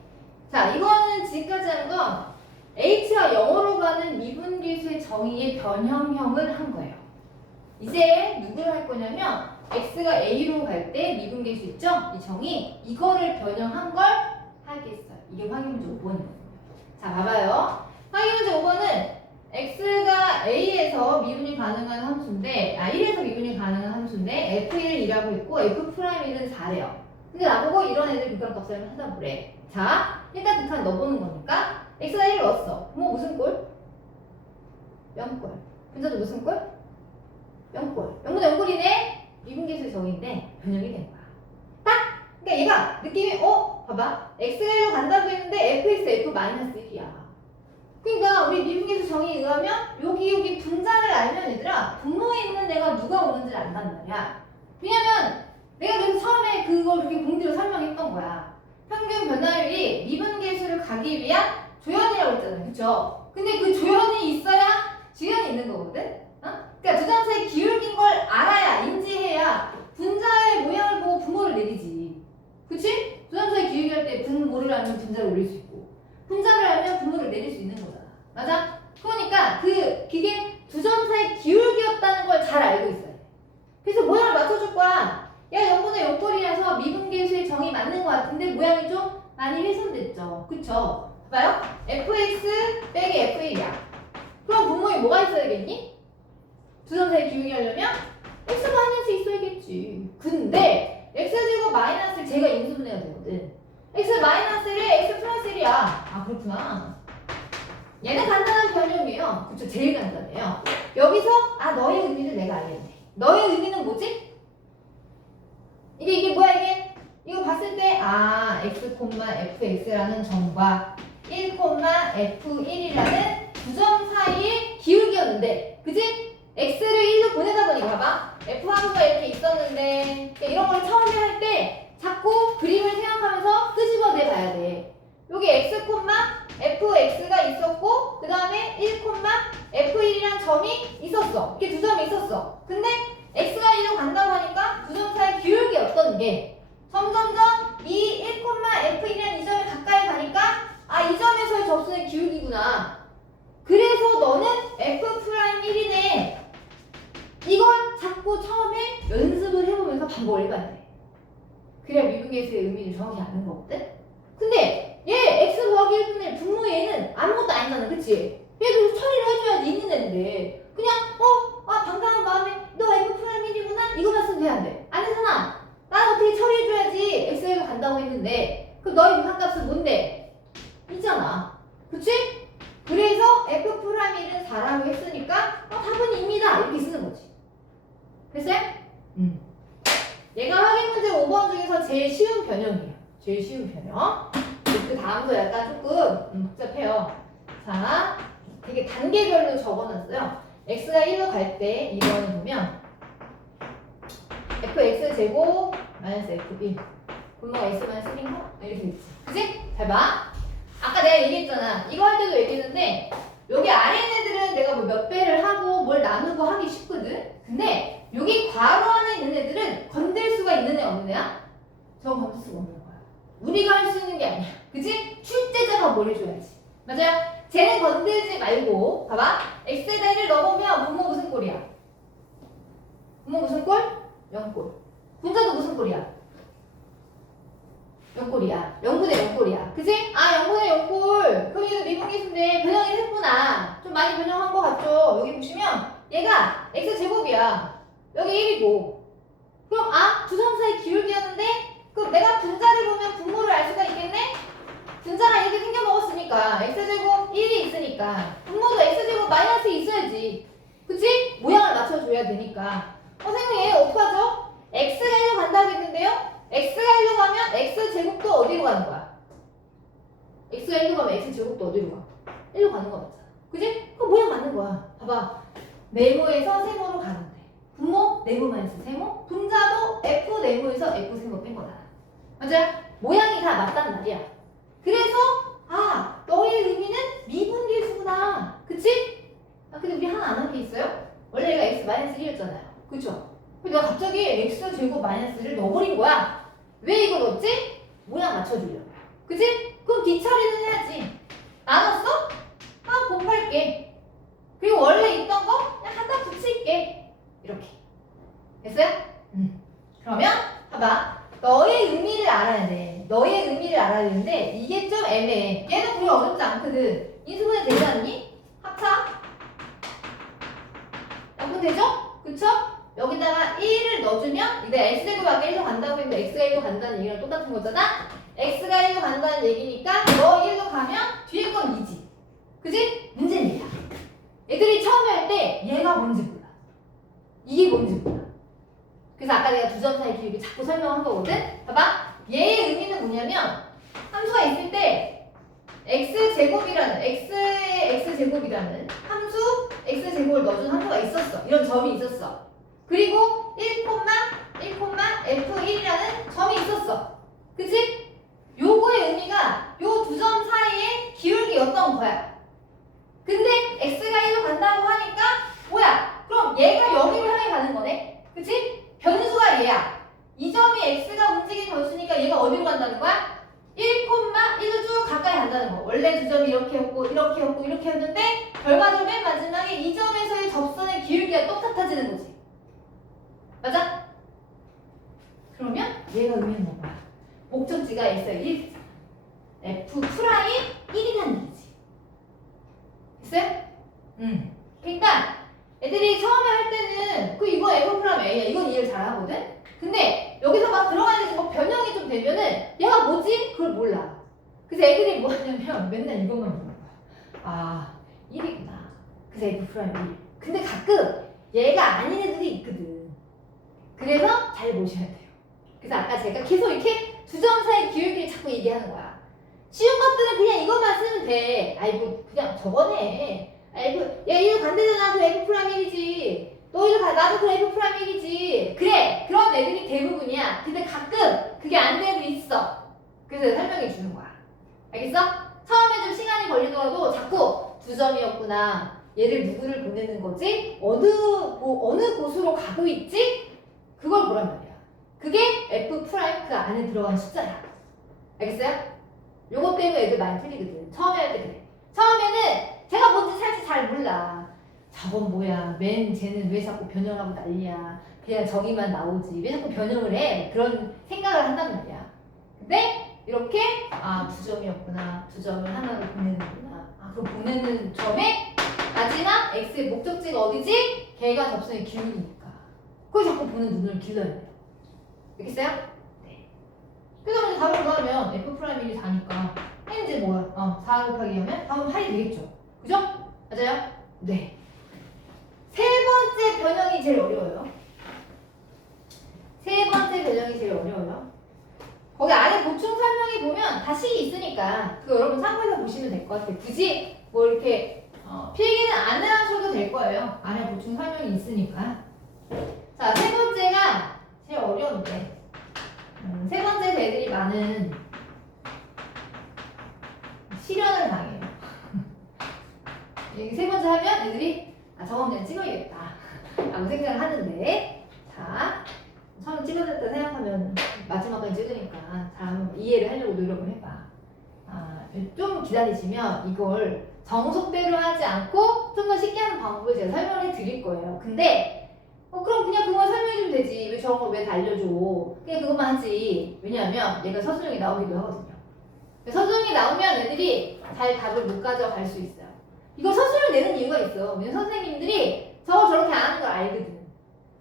자, 이거는 지금까지 한 건 H가 0으로 가는 미분계수의 정의의 변형형을 한 거예요. 이제 누구를 할 거냐면 X가 A로 갈 때 미분계수 있죠? 이 정의 이거를 변형한 걸 하겠어요. 이게 확인문제 5번이거든요. 자, 봐봐요. 확인문제 5번은 X가 A에서 미분이 가능한 함수인데 1에서 미분이 가능한 함수인데 F1을 2라고 했고 F'1은 4래요. 근데 나보고 이런 애들 극한값을 찾아보래. 자, 일단 극한 넣어보는 거니까 X가 1을 넣었어. 뭐 무슨 꼴? 0꼴. 분자도 무슨 꼴? 0꼴. 0분의 0꼴이네? 미분계수의 정의인데 변형이 된 거야. 딱! 그러니까 얘가 느낌이 봐봐. X가 1로 간다고 했는데 Fx, F-1이야. 그러니까 우리 미분계수 정의에 의하면 여기 분자를 알면 얘들아 분모에 있는 애가 누가 오는지를 안단 말이야. 왜냐면 내가 그래서 처음에 그걸 이렇게 공지로 설명했던 거야. 평균 변화율이 미분계수를 가기 위한 조현이라고 했잖아요. 그쵸? 근데 그 조현이 있어야 주현이 있는 거거든? 그러니까 두 점 사이 기울긴 걸 알아야, 인지해야 분자의 모양을 보고 분모를 내리지. 그치? 두 점 사이 기울기 할 때 분모를 알면 분자를 올릴 수 있고 분자를 알면 분모를 내릴 수 있는 거잖아. 맞아? 그러니까 그게 두 점 사이 기울기였다는 걸 잘 알고 있어야 돼. 그래서 모양을 맞춰줄 거야. 야, 0분의 0꼴이라서 미분계수의 정의 맞는 것 같은데 모양이 좀 많이 훼손됐죠. 그쵸? 봐요. fx 빼기 f1이야. 그럼 분모에 뭐가 있어야겠니? 두 점 사이 기울기 하려면 x 마이너스 있어야겠지. 근데 x제곱 마이너스 제가 인수분해가 되거든. x 마이너스 1에 x 플러스 1이야. 아, 그렇구나. 얘는 간단한 변형이에요. 그쵸? 제일 간단해요. 여기서 너의 의미를 내가 알겠네. 너의 의미는 뭐지? 이게 뭐야 이게? 이거 봤을 때 x, fx라는 점과 1, f1이라는 두 점 사이의 기울기였는데 그치? x를 1로 보내다 보니까 봐봐. f 함수가 이렇게 있었는데 이런 걸 처음에 할 때 자꾸 그림을 생각하면서 끄집어 내봐야 돼. 여기 x, fx가 있었고 그 다음에 1, f1이란 점이 있었어. 이렇게 두 점이 있었어. 근데 x가 1로 간다고 하니까 두 점 사이 기울기였던 게 점점점 이 1, f1이라는 이 점에 가까이 가니까 이 점에서의 접수는 기울기구나. 그래서 너는 f'1이네. 이걸 자꾸 처음에 연습을 해보면서 반복을 해봐야 돼. 그래야 미분계수의 의미를 정확히 아는 거거든. 근데 얘 x 더하기 1분의 1 분모 얘는 아무것도 아니잖아. 그치? 얘도 처리를 해줘야지 있는 애인데 그냥 당당한 마음에 너 f 제일 쉬운 변형. 그 다음도 약간 조금 복잡해요. 자, 되게 단계별로 적어놨어요. x가 1로 갈 때 이거는 보면 fx 제곱 마이너스 f1 분모가 x 마이너스 1인가? 이렇게 있지. 그치? 잘 봐. 아까 내가 얘기했잖아. 이거 할 때도 얘기했는데 여기 아래 있는 애들은 내가 뭐 몇 배를 하고 뭘 나누고 하기 쉽거든. 근데 여기 괄호 안에 있는 애들은 건들 수가 있는 애 없는 애야? 저거 건들 수가 없는 거야. 우리가 할 수 있는 게 아니야. 그치? 출제자가 뭘 해줘야지. 맞아요? 쟤는 건들지 말고 봐봐. x에다 1을 넣어보면 분모 무슨 꼴이야? 분모 무슨 꼴? 0꼴. 분자도 무슨 꼴이야? 0꼴이야. 0분의 0꼴이야. 그치? 아 0분의 0꼴. 그럼 얘도 미분계수인데 변형이 했구나. 좀 많이 변형한 거 같죠? 여기 보시면 얘가 x제곱이야. 여기 1이고. 그럼 두 점 사이 기울기였는데 그럼 내가 분자를 보면 분모를 알 수가 있겠네? 분자가 이렇게 생겨 먹었으니까 x제곱 1이 있으니까 분모도 x제곱 마이너스 있어야지. 그치? 모양을 맞춰줘야 되니까. 선생님 얘 어떡하죠? x가 1로 간다고 했는데요? x가 1로 가면 x제곱도 어디로 가는 거야? x가 1로 가면 x제곱도 어디로 가? 1로 가는 거 맞잖아. 그치? 그럼 모양 맞는 거야. 봐봐. 네모에서 세모로 가는데 분모 네모 마이너스 세모 분자도 f 네모에서 f 세모 뺀 거다. 맞아? 모양이 다 맞단 말이야. 그래서 너의 의미는 미분계수구나. 그치? 근데 우리 하나 안 한 게 있어요? 원래 얘가 x 마이너스 1이었잖아요. 그쵸? 근데 내가 갑자기 x제곱 마이너스를 넣어버린 거야. 왜 이거 넣었지? 모양 맞춰주려고. 그치? 그럼 뒤처리는 해야지. 나눴어? 곱할게. 그리고 원래 있던 거 그냥 갖다 붙일게. 이렇게. 됐어요? 그러면 봐봐. 너의 의미를 알아야 돼. 너의 의미를 알아야 되는데 이게 좀 애매해. 얘는 그리 어렵지 않거든. 인수분해 되지 않니? 합차? 약분 되죠? 그쵸? 여기다가 1을 넣어주면 이제 x제곱하기 1로 간다고 했는데 x가 1로 간다는 얘기랑 똑같은 거잖아? x가 1로 간다는 얘기니까 너 1로 가면 뒤에 건 2지. 그지? 문제는 얘야. 애들이 처음에 할 때 얘가 뭔지 몰라. 이게 뭔지 몰라. 그래서 아까 내가 두 점 사이 기울기 자꾸 설명한 거거든? 봐봐. 얘의 의미는 뭐냐면 함수가 있을 때 x제곱이라는 x의 x제곱이라는 함수 x제곱을 넣어준 함수가 있었어. 이런 점이 있었어. 그리고 1, f1이라는 점이 있었어. 그치? 요거의 의미가 요 두 점 사이의 기울기였던 거야. 근데 x가 1로 간다고 하니까 뭐야? 그럼 얘가 여기로 향해 가는 거네? 그치? 변수가 얘야. 이 점이 x가 움직인 변수니까 얘가 어디로 간다는 거야? 1,1로 쭉 가까이 간다는 거. 원래 두 점이 이렇게였고 이렇게였고 이렇게였는데 결과적으로 맨 마지막에 이 점에서의 접선의 기울기가 똑같아지는 거지. 맞아? 그러면 얘가 의미는 뭐야? 목적지가 x가 1, f 프라임 1이라는 얘기지. 됐어요? 그러니까 애들이 처음에 할 때는 이거 f 프라임 a야. 이건 이해를 잘 하거든? 근데 여기서 막 들어가는 뭐 변형이 좀 되면은 얘가 뭐지? 그걸 몰라. 그래서 애들이 뭐 하냐면 맨날 이것만 보는 거야. 1이구나. 그래서 f 프라임 1. 근데 가끔 얘가 아닌 애들이 있거든. 그래서 잘 보셔야 돼요. 그래서 아까 제가 계속 이렇게 두 점 사이 기울기를 자꾸 얘기하는 거야. 쉬운 것들은 그냥 이것만 쓰면 돼. 아이고 그냥 저거네. 아이고 야 이거 반대잖아. 그 f 프라임 1이지. 너 이거 나도 그 f 프라임 1이지. 그래. 그런 애들이 대부분이야. 근데 가끔 그게 안 되는 애도 있어. 그래서 설명해 주는 거야. 알겠어? 처음에 좀 시간이 걸리더라도 자꾸 두 점이었구나. 얘를 누구를 보내는 거지? 어느 곳으로 가고 있지? 그걸 보란 말이야. 그게 f 프라임 그 안에 들어간 숫자야. 알겠어요? 요것 때문에 애들 많이 틀리거든. 처음에 할 때 그래. 처음에는 제가 뭔지 사실 잘 몰라. 저건 뭐야. 쟤는 왜 자꾸 변형하고 난리야. 그냥 저기만 나오지. 왜 자꾸 변형을 해. 그런 생각을 한단 말이야. 근데 이렇게 두 점이었구나. 두 점을 하나로 보내는구나. 그럼 보내는 점에 마지막 x의 목적지가 어디지? 걔가 접선의 기울기니까. 그걸 자꾸 보는 눈을 길러야 돼요. 알겠어요? 네. 그래서 이제 답을 구하면 f 프라임 1이 4니까 n이 뭐야? 4 곱하기 하면 답은 8이 되겠죠. 그죠? 맞아요? 네. 세 번째 변형이 제일 어려워요. 세 번째 변형이 제일 어려워요. 거기 안에 보충 설명에 보면 다 식이 있으니까 그거 여러분 참고해서 보시면 될 것 같아요. 굳이 뭐 이렇게 필기는 안 하셔도 될 거예요. 안에 보충 설명이 있으니까. 자, 세 번째가 제일 어려운데. 세 번째에서 애들이 많은 실현을 당해요. 세 번째 하면 애들이 저거 그냥 찍어야겠다 라고 생각을 하는데, 자, 처음 찍어졌다 생각하면 마지막까지 찍으니까 잘 한번 이해를 하려고 노력을 해봐. 좀 기다리시면 이걸 정석대로 하지 않고 좀 더 쉽게 하는 방법을 제가 설명해 드릴 거예요. 근데 그럼 그냥 그만 설명해 주면 되지. 왜 저런 걸 왜 다 알려줘? 그냥 그것만 하지. 왜냐하면 얘가 서술형이 나오기도 하거든요. 서술형이 나오면 애들이 잘 답을 못 가져갈 수 있어요. 이거 서술을 내는 이유가 있어. 왜냐면 선생님들이 저거 저렇게 안 하는 걸 알거든.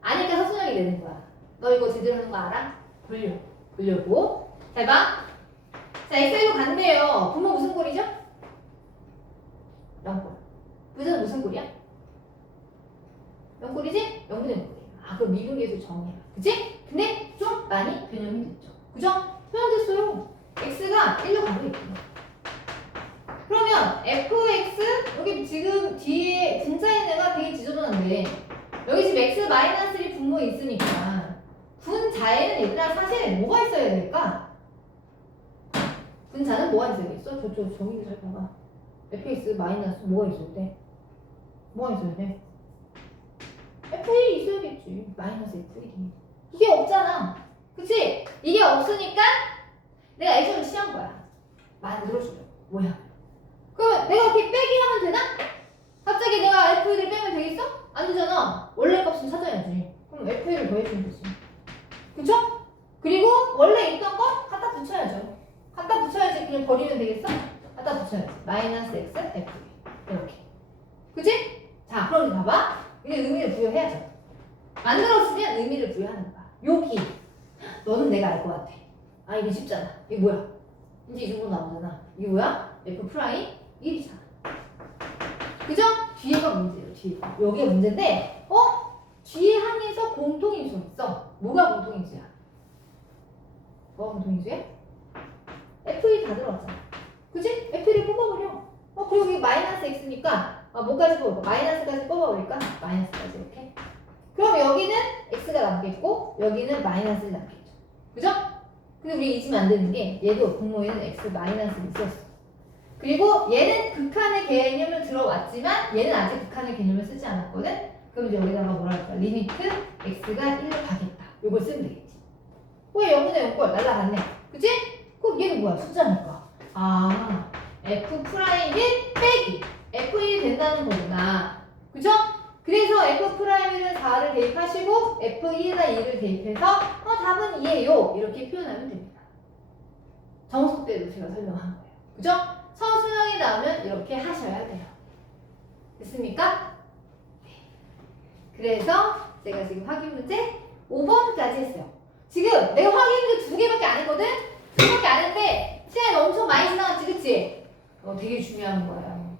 아니까 서술형이 내는 거야. 너 이거 제대로 하는 거 알아? 보려고. 잘 봐. 자, 엑셀로 간대요. 분모 무슨 꼴이죠? 0꼴. 부자는 무슨 꼴이야? 0꼴이지? 0분의 0꼴이야. 그럼 미분계수 정해라. 그치? 근데 좀 많이 변형이 됐죠. 그죠? 변형됐어요. x가 1로 가고 있고요. 그러면 fx, 여기 지금 뒤에 분자 있는 애가 되게 지저분한데, 여기 지금 x 마이너스 1 분모에 있으니까 분자에는 얘들아 사실 뭐가 있어야 될까? 분자는 뭐가 있어야겠어? 저쪽 정의를 잘 봐봐. fx 마이너스 뭐가 있어야 돼? 뭐가 있어야 돼? f1이 있어야겠지. 마이너스 f1이. 이게 없잖아. 그치? 이게 없으니까 내가 x를 취한 거야. 만들어주려고. 뭐야? 그러면 내가 이렇게 빼기 하면 되나? 갑자기 내가 f1을 빼면 되겠어? 안 되잖아. 원래 값은 찾아야지. 그럼 f1을 더해주면 되지. 그쵸? 그리고 원래 있던 거 갖다 붙여야죠. 갖다 붙여야지. 그냥 버리면 되겠어? 갖다 붙여야지. 마이너스 x f1 이렇게. 그치? 자, 그럼 이제 봐봐. 이게 의미를 부여해야죠. 만들었으면 의미를 부여하는 거야. 여기 너는 내가 알 것 같아. 이게 쉽잖아. 이게 뭐야? 이제 이 정도 나오잖아. 이게 뭐야? f 프라임 1이잖아. 그죠? 뒤에가 문제예요. 뒤에가. 여기가 문제인데 뒤에 항에서 공통인수 있어. 뭐가 공통인수야? 뭐가 공통인수야? f1 다 들어갔잖아. 그치? f1을 뽑아버려. 그리고 여기 마이너스 x니까 뭐까지 뽑을까? 마이너스까지 뽑아버릴까? 마이너스까지 이렇게. 그럼 여기는 x가 남겠고 여기는 마이너스를 남겠죠. 그죠? 근데 우리 잊으면 안 되는 게 얘도 분모에는 x 마이너스가 있었어. 그리고 얘는 극한의 개념을 들어왔지만 얘는 아직 극한의 개념을 쓰지 않았거든? 그럼 이제 여기다가 뭐라 할까? 리미트 x가 1로 가겠다. 요걸 쓰면 되겠지. 왜 0분의 0꼴 날라갔네. 그치? 그럼 얘는 뭐야? 숫자니까. f 프라임 1 빼기 f1이 된다는 거구나. 그죠? 그래서 f 프라임 1은 4를 대입하시고 f1에다 2를 대입해서 답은 2예요. 이렇게 표현하면 됩니다. 정석 때도 제가 설명한 거예요. 그죠? 서술형이 나오면 이렇게 하셔야 돼요. 됐습니까? 네. 그래서 제가 지금 확인 문제 5번까지 했어요. 지금 내가 확인 문제 2개밖에 안 했거든? 2개밖에 안 했는데 시간이 엄청 많이 지나갔지, 그치? 되게 중요한 거예요.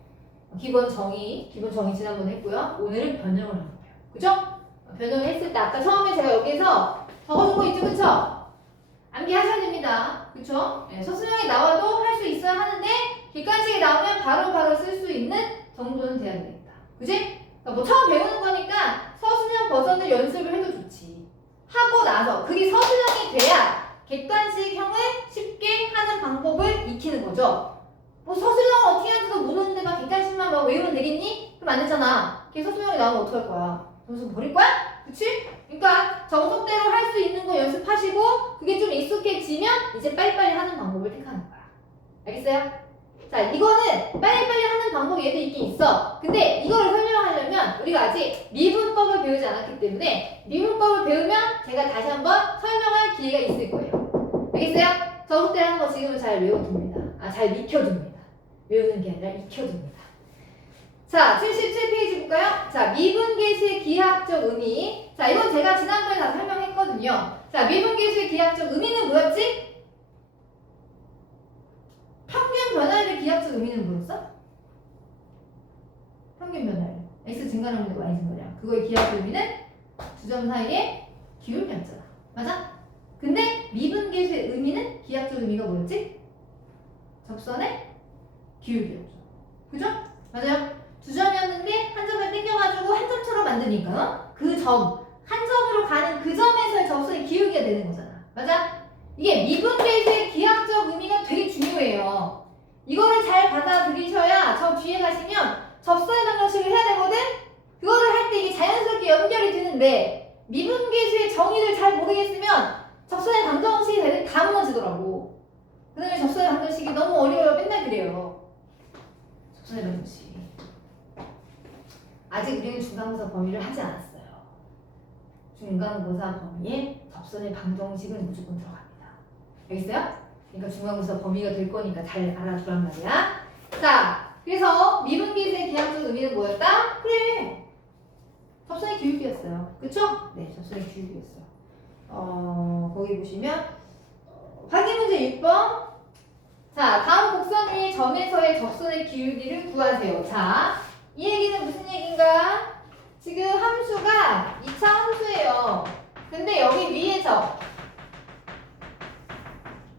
기본 정의 지난번에 했고요. 오늘은 변형을 하는 거예요. 그죠? 변형을 했을 때 아까 처음에 제가 여기서 적어준 거 있죠, 그쵸? 암기하셔야 됩니다. 그쵸? 네, 서술형이 나와도 할 수 있어야 하는데 객관식이 나오면 바로 쓸 수 있는 정도는 돼야 되겠다. 그지? 그러니까 뭐 처음 배우는 거니까 서술형 버전을 연습을 해도 좋지. 하고 나서 그게 서술형이 돼야 객관식형을 쉽게 하는 방법을 익히는 거죠. 뭐 서술형을 어떻게 하는지도 모르는데 막 객관식만 막 외우면 되겠니? 그럼 안 되잖아. 걔 서술형이 나오면 어떡할 거야? 점수 버릴 거야? 그치? 그러니까 정석대로 할 수 있는 거 연습하시고 그게 좀 익숙해지면 이제 빨리빨리 하는 방법을 택하는 거야. 알겠어요? 자, 이거는 빨리빨리 하는 방법이 얘도 있긴 있어. 근데 이거를 설명하려면 우리가 아직 미분법을 배우지 않았기 때문에 미분법을 배우면 제가 다시 한번 설명할 기회가 있을 거예요. 알겠어요? 정석대로 하는 거 지금은 잘 외워둡니다. 잘 익혀둡니다. 외우는 게 아니라 익혀둡니다. 자, 77페이지 볼까요? 자, 미분계수의 기하학적 의미. 자, 이건 제가 지난번에 다 설명했거든요. 자, 미분계수의 기하학적 의미는 뭐였지? 평균 변화율의 기하학적 의미는 뭐였어? 평균 변화율. x 증가량분의 y 증가량. 그거의 기하학적 의미는 두 점 사이의 기울기였잖아. 맞아? 근데 미분계수의 의미는 기하학적 의미가 뭐였지? 접선의 기울기였죠. 그죠? 맞아요. 두 점이었는데 한 점을 땡겨가지고 한 점처럼 만드니까 그 점, 한 점으로 가는 그 점에서의 접선의 기울기가 되는 거잖아. 맞아? 이게 미분계수의 기하학적 의미가 되게 중요해요. 이거를 잘 받아들이셔야 저 뒤에 가시면 접선의 방정식을 해야 되거든? 그거를 할 때 이게 자연스럽게 연결이 되는데 미분계수의 정의를 잘 모르겠으면 접선의 방정식이 되는 다 무너지더라고. 그 다음에 접선의 방정식이 너무 어려워요. 맨날 그래요. 접선의 방정식. 아직 우리는 중간고사 범위를 하지 않았어요. 중간고사 범위에 접선의 방정식은 무조건 들어갑니다. 알겠어요? 그러니까 중간고사 범위가 될 거니까 잘 알아두란 말이야. 자, 그래서 미분계수의 기하학적 의미는 뭐였다? 그래, 접선의 기울기였어요. 그쵸? 네, 접선의 기울기였어요. 거기 보시면 확인 문제 6번. 자, 다음 곡선 위의 점에서의 접선의 기울기를 구하세요. 자, 이 얘기는 무슨 얘기인가? 지금 함수가 2차 함수예요. 근데 여기 위에 점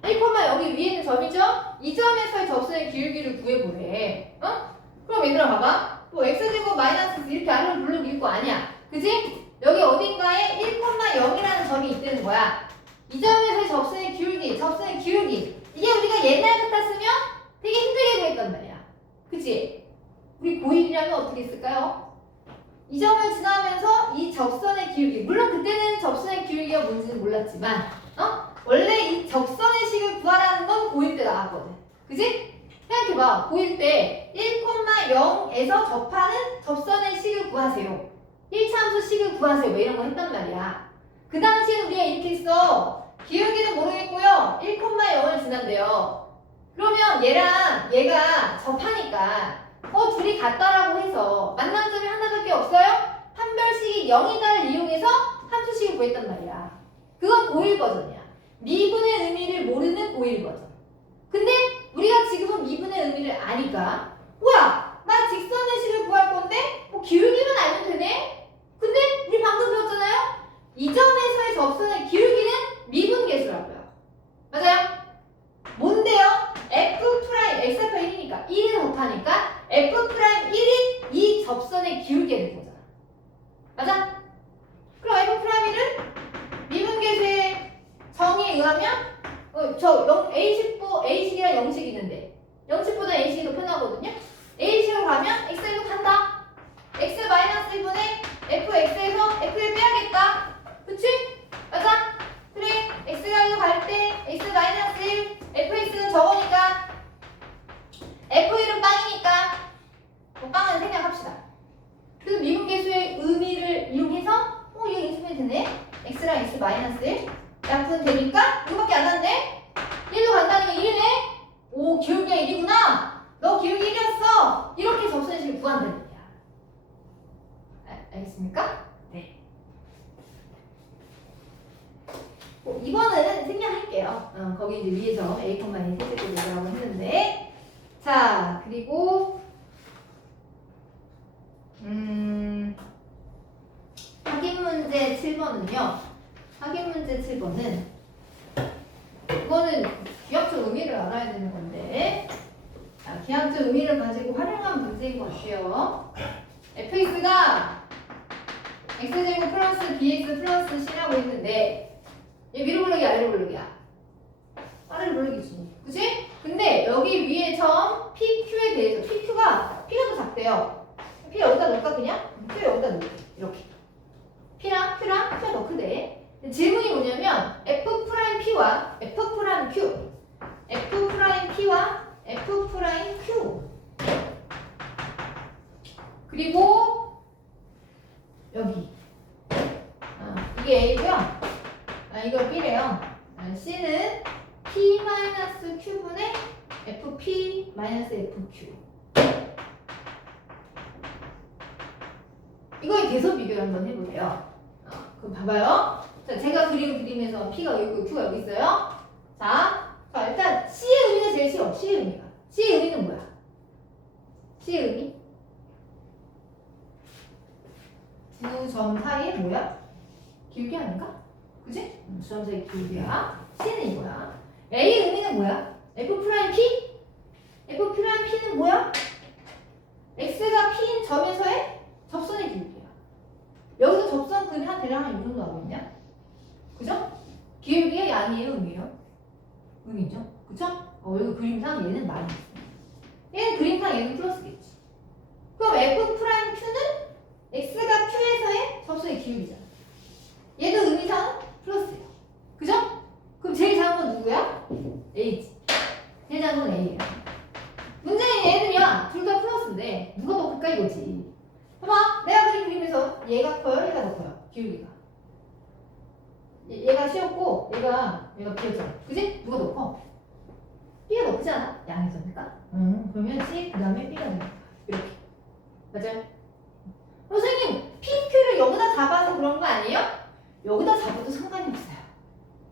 1, 여기 위에 있는 점이죠? 이 점에서의 접선의 기울기를 구해보래. 어? 그럼 얘들아 봐봐. 뭐 x제곱 마이너스 이렇게 아래로 블록 읽고 아니야. 그지? 여기 어딘가에 1, 0이라는 점이 있다는 거야. 이 점에서의 접선의 기울기. 이게 우리가 옛날 같았으면 되게 힘들게 구했단 말이야. 그치? 우리 고1이라면 어떻게 했을까요? 이 점을 지나면서 이 접선의 기울기. 물론 그때는 접선의 기울기가 뭔지는 몰랐지만, 원래 이 접선의 식을 구하라는 건 고1 때 나왔거든. 그지? 생각해봐. 고1 때 1, 0에서 접하는 접선의 식을 구하세요. 1차 함수 식을 구하세요. 뭐 이런 거 했단 말이야. 그 당시에는 우리가 이렇게 했어. 기울기는 모르겠고요. 1, 0을 지난대요. 그러면 얘랑 얘가 접하니까 둘이 같다라고 해서 만난 점이 하나밖에 없어요? 판별식이 0이다를 이용해서 함수식을 구했단 말이야. 그건 고1 버전이야. 미분의 의미를 모르는 고1 버전. 근데 우리가 지금은 미분의 의미를 아니까 뭐야? 나 직선의 식을 구할 건데 뭐 기울기만 알면 되네? 근데 우리 방금 배웠잖아요? 이 점에서의 접선의 기울기는 미분계수라고요. 맞아요? 뭔데요? x'가 1이니까 1을 곱하니까 f'1이 이 접선의 기울기가 되는 거잖아. 맞아? 그럼 f'1은 미분계수의 정의에 의하면 A식이랑 영식이 있는데 영식보다 A식이 더 편하거든요? A식으로 가면 X로 간다. X-1분의 fx에서 F를 빼야겠다. 그치? 맞아? 그래, X가로 갈 때 X-1, fx는 저거니까 F1은 빵이니까 빵은 생략합시다. 그래서 미분계수의 의미를 이용해서 이거 인수분해 되네? X랑 X-1 약분 되니까 이거밖에 안 났네? 1로 간다는 게 1이네? 오, 기울기가 1이구나? 너 기울기 1이었어? 이렇게 접선식을 구한다는 얘기야. 알겠습니까? 네. 2번은 생략할게요. 거기 이제 위에서 A, E 세제곱이라고 했는데. 자, 그리고 확인 문제 7번은요. 확인 문제 7번은 이거는 기하학적 의미를 알아야 되는 건데, 기하학적 의미를 가지고 활용한 문제인 것 같아요. fx가 x제곱 플러스 bx 플러스 c라고 했는데 얘 위로 블록이 아래로 블록이야. 아래로 블록이지. 그치? 근데 여기 위에 점 PQ에 대해서 P가 더 작대요. P 여기다 넣을까 그냥? Q 여기다 넣을게. 이렇게. P랑 Q가 더 크대. 질문이 뭐냐면 F'P와 F'Q F'Q 그리고 여기 이게 A고요. 이거 B래요. C는 P-Q분의 FP-FQ 이거에 대서 비교를 한번 해보세요. 그럼 봐봐요. 자, 제가 그린 그림에서 P가 여기 있고 Q가 여기 있어요. 자, 일단 C의 의미가 제일 싫어. C의 의미는 뭐야? C의 의미? 두 점 사이에 뭐야? 기울기 아닌가? 그지? 두 점 사이 기울기야. C는 이거야. A의 의미는 뭐야? F 프라임 P? F 프라임 P는 뭐야? X가 P인 점에서의 접선의 기울기야. 여기서 접선 그림이 한 대략 한 이 정도 나오겠냐? 그죠? 기울기의 양이에요, 의미예요? 의미죠? 그쵸? 여기 그림상 얘는 마이너스. 얘는 그림상 얘는 플러스겠지. 그럼 F 프라임 Q는 X가 Q에서의 접선의 기울기잖아. 얘도 의미상은 플러스예요. 그죠? 그럼 제일 작은 건 누구야? A지. 제일 작은 건 A야. 문제는 얘는요, 둘 다 플러스인데 누가 더 클까 이거지. 봐봐, 내가 그린 그림에서 얘가 커요, 얘가 더 커요. 기울기가. 얘가 쉬었고 얘가 비었잖아. 그지? 누가 더 커? B가 더 크지 않아? 양에서니까. 그러면 C 그 다음에 B가 되는 거야. 이렇게. 맞아요? 선생님, PQ를 여기다 잡아서 그런 거 아니에요? 여기다 잡아도 상관이 없어요.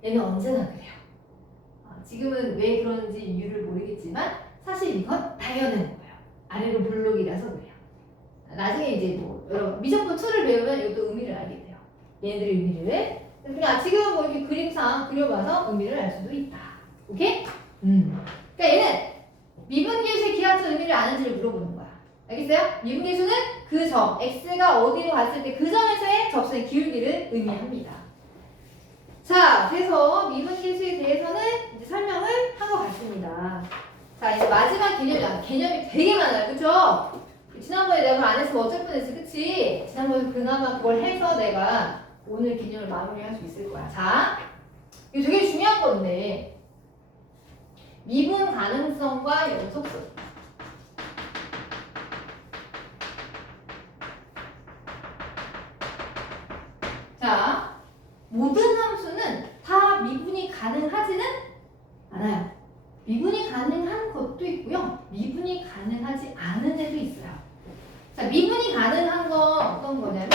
얘는 언제나 그래요. 지금은 왜 그런지 이유를 모르겠지만 사실 이건 당연한 거예요. 아래로 블록이라서 그래요. 나중에 이제 뭐 여러분 미적분 2를 배우면 이것도 의미를 알게 돼요. 얘네들의 의미를. 그러니까 지금 뭐 이렇게 그림상 그려봐서 의미를 알 수도 있다. 오케이? 그러니까 얘는 미분계수의 기하학적 의미를 아는지를 물어보는 거야. 알겠어요? 미분계수는 그 점, x가 어디로 갔을 때 그 점에서의 접선의 기울기를 의미합니다. 자, 그래서 미분계수에 대해서는 이제 설명을 한 것 같습니다. 자, 이제 마지막 개념이 되게 많아요. 그쵸? 지난번에 내가 그걸 안 했으면 어쩔 뻔했어. 그치? 지난번에 그나마 그걸 해서 내가 오늘 개념을 마무리할 수 있을 거야. 자, 이거 되게 중요한 건데 미분 가능성과 연속성. 자, 모든 함수는 다 미분이 가능하지는 않아요. 미분이 가능한 것도 있고요. 미분이 가능하지 않은 애도 있어요. 자, 미분이 가능한 건 어떤 거냐면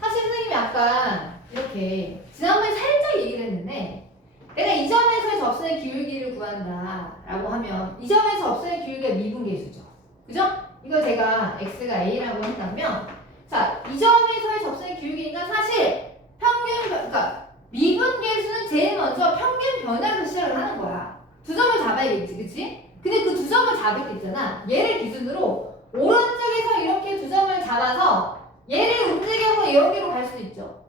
사실 선생님이 아까 이렇게 지난번에 살짝 얘기를 했는데 내가 이 점에서의 접선의 기울기를 구한다 라고 하면 이 점에서 접선의 기울기가 미분계수죠. 그죠? 이거 제가 x가 a라고 한다면 자, 이 점에서의 접선의 기울기니까 사실 그러니까 미분계수는 제일 먼저 평균 변화에서 시작을 하는 거야. 두 점을 잡아야겠지, 그치? 근데 그 두 점을 잡을 때 있잖아. 얘를 기준으로 오른쪽에서 이렇게 두 점을 잡아서 얘를 움직여서 여기로 갈 수도 있죠.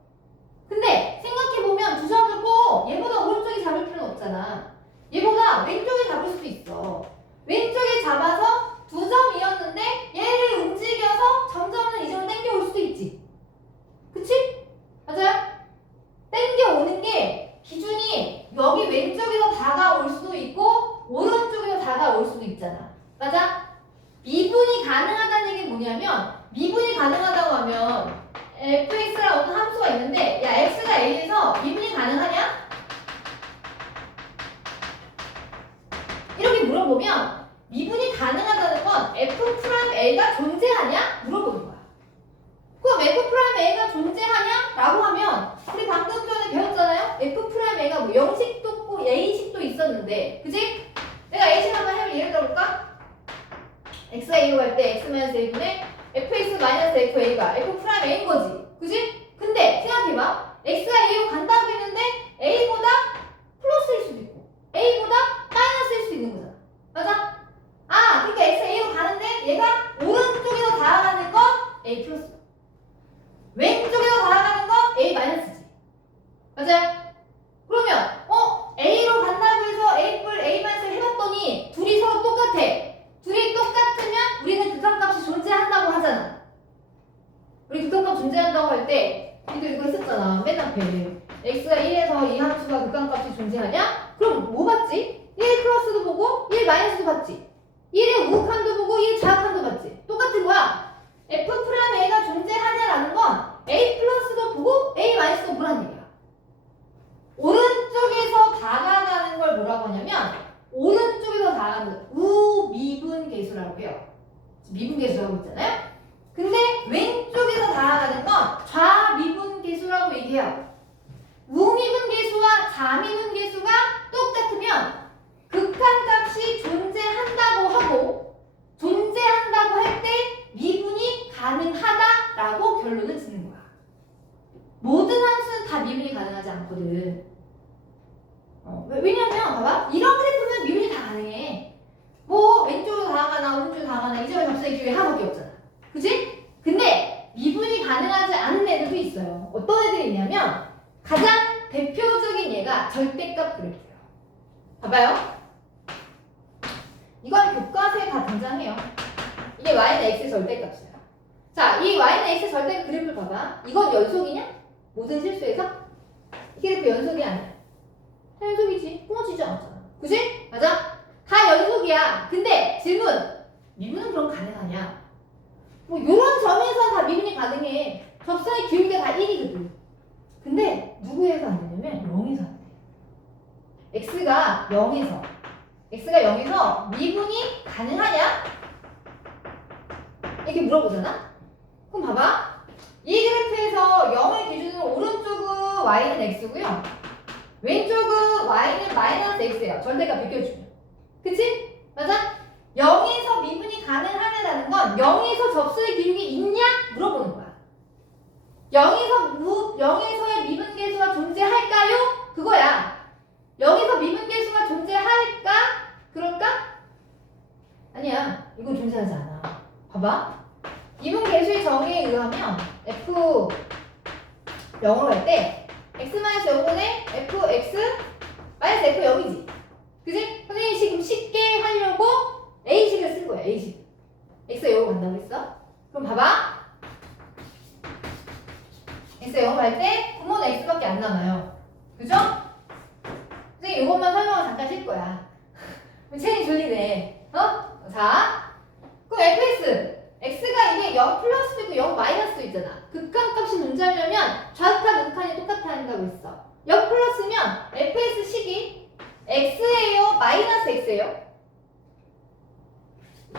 근데 생각해보면 두 점을 꼭 얘보다 오른쪽에 잡을 필요는 없잖아. 얘보다 왼쪽에 잡을 수도 있어. 왼쪽에 잡아서 두 점이었는데 얘를 움직여서 점점은 이 점을 당겨올 수도 있지. 그치? 맞아요? 당겨오는 게 기준이 여기 왼쪽에서 다가올 수도 있고 오른쪽에서 다가올 수도 있잖아. 맞아? 미분이 가능하다는 얘기는 뭐냐면 미분이 가능하다고 하면 fx라는 함수가 있는데 야 x가 a에서 미분이 가능하냐? 이렇게 물어보면 미분이 가능하다는 건 f'a가 존재하냐? 물어보는 거야. 그럼 f'a가 존재하냐? 라고 하면 우리 방금 전에 배웠잖아요? f'a가 뭐 0식도 있고 a식도 있었는데 그지? 내가 a식 한번 해볼 예를 들어볼까? x가 a로 갈 때 x-a분의 fx-fa가 f'a인 거지. 그지? 근데 생각해봐. x가 a로 간다고 했는데 a보다 플러스일 수도 있고 a보다 마이너스일 수도 있는 거잖아. 맞아? 그러니까 x가 a로 가는데 얘가 오른쪽에서 다가가는 건 a 플러스 왼쪽에서 다가가는 건 a 마이너스지. 맞아요? 그러면 a로 간다고 해서 a 마이너스를 해봤더니 둘이 서로 똑같아. 둘이 똑같으면 우리는 극한값이 존재한다고 하잖아. 우리 극한값 존재한다고 할 때 우리도 이거 했었잖아. 맨 앞에 x가 1에서 이 함수가 극한값이 존재하냐? 그럼 뭐 봤지? 1 플러스도 보고 1 마이너스도 봤지. 1의 우극한도 보고 1 자극한도 봤지. 똑같은 거야. f'a가 존재하냐라는 건 a 플러스도 보고 a 마이너스도 보라는 얘기야. 오른쪽에서 다가가는 걸 뭐라고 하냐면 오른쪽에서 다가가는 우미분계수라고 해요. 미분계수라고 있잖아요. 근데 왼쪽에서 다가가는 건 좌미분계수라고 얘기해요. 우미분계수와 좌미분계수가 똑같으면 극한값이 존재한다고 하고 존재한다고 할 때 미분이 가능하다라고 결론을 짓는 거야. 모든 함수는 다 다 미분이 가능하지 않거든. 왜냐면 봐봐, 이런 그래프는 미분이 다 가능해. 뭐 왼쪽으로 다 가나 오른쪽으로 다 가나 이 점의 접선의 기울기 하나밖에 없잖아. 그치? 근데 미분이 가능하지 않은 애들도 있어요. 어떤 애들이 있냐면 가장 대표적인 얘가 절대값 그래프예요. 봐봐요. 이건 교과서에 다 등장해요. 이게 y는 x의 절대값이야. 자, 이 y는 x의 절대값 그래프를 봐봐. 이건 연속이냐? 모든 실수에서? 이 그래프 연속이 아니야. 다 연속이지. 끊어지지 않았잖아. 그치? 맞아? 다 연속이야. 근데 질문, 미분은 그럼 가능하냐? 뭐 요런 점에서 다 미분이 가능해. 접선의 기울기가 다 1이거든. 근데 누구에서 안 되냐면 0에서 안 돼. x가 0에서 미분이 가능하냐? 이렇게 물어보잖아? 그럼 봐봐. 이 그래프에서 0을 기준으로 오른쪽은 y는 x고요. 왼쪽은 y는 마이너스 x예요. 절대값 비껴주면. 그치? 맞아? 0에서 미분이 가능하냐라는 건 0에서 접수의 기울기 있냐? 물어보는 거야. 0에서의 미분 계수가 존재할까요? 그거야. 0에서 미분 계수가 존재할까? 그럴까? 아니야. 이건 존재하지 않아. 봐봐. 미분 계수의 정의에 의하면 f 0으로 할 때 x-0분의 fx -f 0이지. 그지? 선생님이 지금 쉽게 하려고 a식을 쓴 거야. a식. x가 0으로 간다고 했어? 그럼 봐봐. x가 0으로 할 때 분모는 x밖에 안 남아요. 그죠? 선생님 이것만 설명을 잠깐 쉴 거야. 체리 졸리네. 자, 그럼 fx x가 이게 0 플러스도 있고 0 마이너스도 있잖아. 극한값이 존재하려면 좌극한 극한이 똑같아야 한다고 했어. 0 플러스면 fx 식이 x예요? 마이너스 x예요?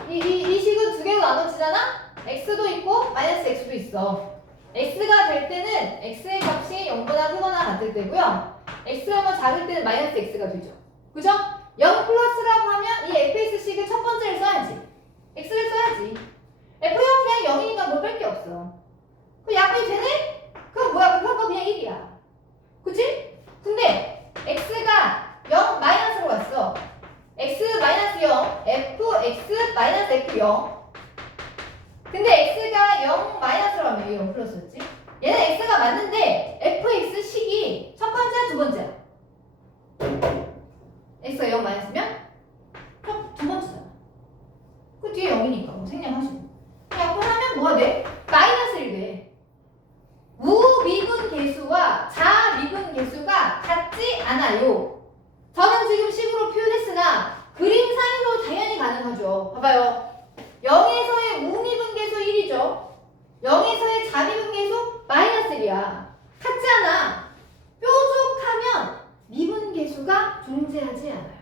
이 식은 두 개로 나눠지잖아? x도 있고 마이너스 x도 있어. x가 될 때는 x의 값이 0보다 크거나 같을 때고요. x가 작을 때는 마이너스 x가 되죠. 그죠? 0 플러스라고 하면 이 fx 식을 첫 번째를 써야지. x를 써야지. f0 그냥 0이니까 뭘 뺄 게 없어. 그 약분이 되네? 그럼 뭐야? 그거 그냥 1이야. 그치? 근데 x가 0 마이너스로 갔어. x 마이너스 0, fx 마이너스 f0. 근데 x가 0 마이너스로 하면 이게 0 플러스였지? 얘는 x가 맞는데 fx 식이 첫 번째야 두 번째야? x가 0 마이너스면 두 번째잖아. 그 뒤에 0이니까 뭐 생략하시고. 약분하면 뭐가 돼? 마이너스 1 돼. 우미분 계수와 자미분 계수가 같지 않아요. 저는 지금 식으로 표현했으나 그림상에도 당연히 가능하죠. 봐봐요. 0에서의 우미분 계수 1이죠. 0에서의 자미분 계수 마이너스 1이야. 같지 않아. 뾰족하면 미분 계수가 존재하지 않아요.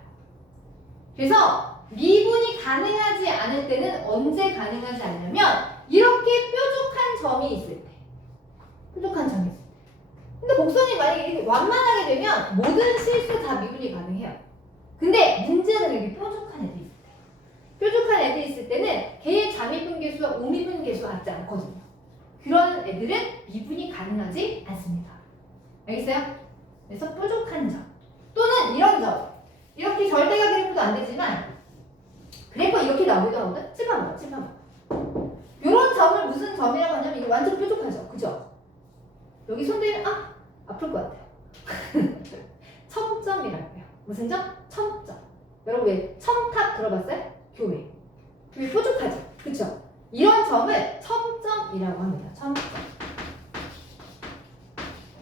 그래서 미분이 가능하지 않을 때는 언제 가능하지 않냐면 이렇게 뾰족한 점이 있을 때. 뾰족한 점이 있을 때. 근데 곡선이 만약에 이렇게 완만하게 되면 모든 실수 다 미분이 가능해요. 근데 문제는 여기 뾰족한 애들이 있을 때. 뾰족한 애들이 있을 때는 걔의 자미분 계수와 우미분 계수가 같지 않거든요. 그런 애들은 미분이 가능하지 않습니다. 알겠어요? 그래서 뾰족한 점 또는 이런 점. 이렇게 절대가 그래프도 안 되지만 그래프 이렇게 나오기도 하거든? 찝어봐. 요런 점을 무슨 점이라고 하냐면 이거 완전 뾰족하죠? 그죠? 여기 손대면 아플 것 같아요. 첨점이라고 해요. 무슨 점? 첨점. 여러분 왜 첨탑 들어봤어요? 교회 뾰족하죠? 그쵸? 이런 점을 첨점이라고 합니다. 첨점.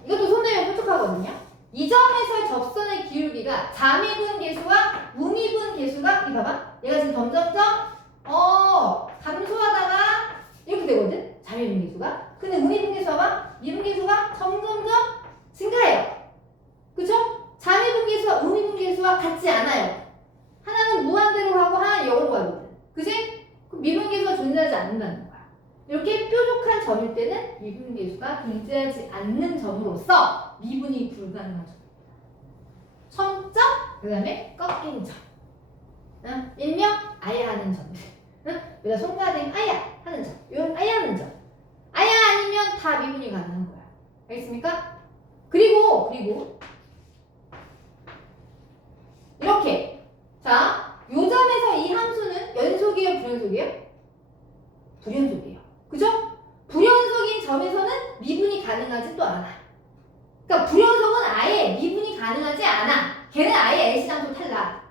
이것도 손대면 뾰족하거든요? 이 점에서의 접선의 기울기가 자미분 계수와 우미분 계수가 봐봐. 얘가 지금 점점점 감소하다가 이렇게 되거든. 자미분 계수가. 근데 우미분 계수 봐봐. 미분 계수가 점점점 증가해요. 그쵸? 자미분 계수와 우미분 계수와 같지 않아요. 하나는 무한대로 가고 하나는 0으로 가거든. 그치? 그럼 미분 계수가 존재하지 않는다는 거야. 이렇게 뾰족한 점일 때는 미분 계수가 존재하지 않는 점으로서 미분이 불가능한 점입니다. 첨점, 그 다음에 꺾인 점. 일명 아야 하는 점. 여기다 손가락 아야 하는 점. 이건 아야 하는 점. 아야 아니면 다 미분이 가능한 거야. 알겠습니까? 그리고 이렇게 자, 요 점에서 이 함수는 연속이에요, 불연속이에요? 불연속이에요. 그죠? 불연속인 점에서는 미분이 가능하지 또 않아. 그러니까 불연속은 아예 미분이 가능하지 않아. 걔는 아예 L시장소 탈락.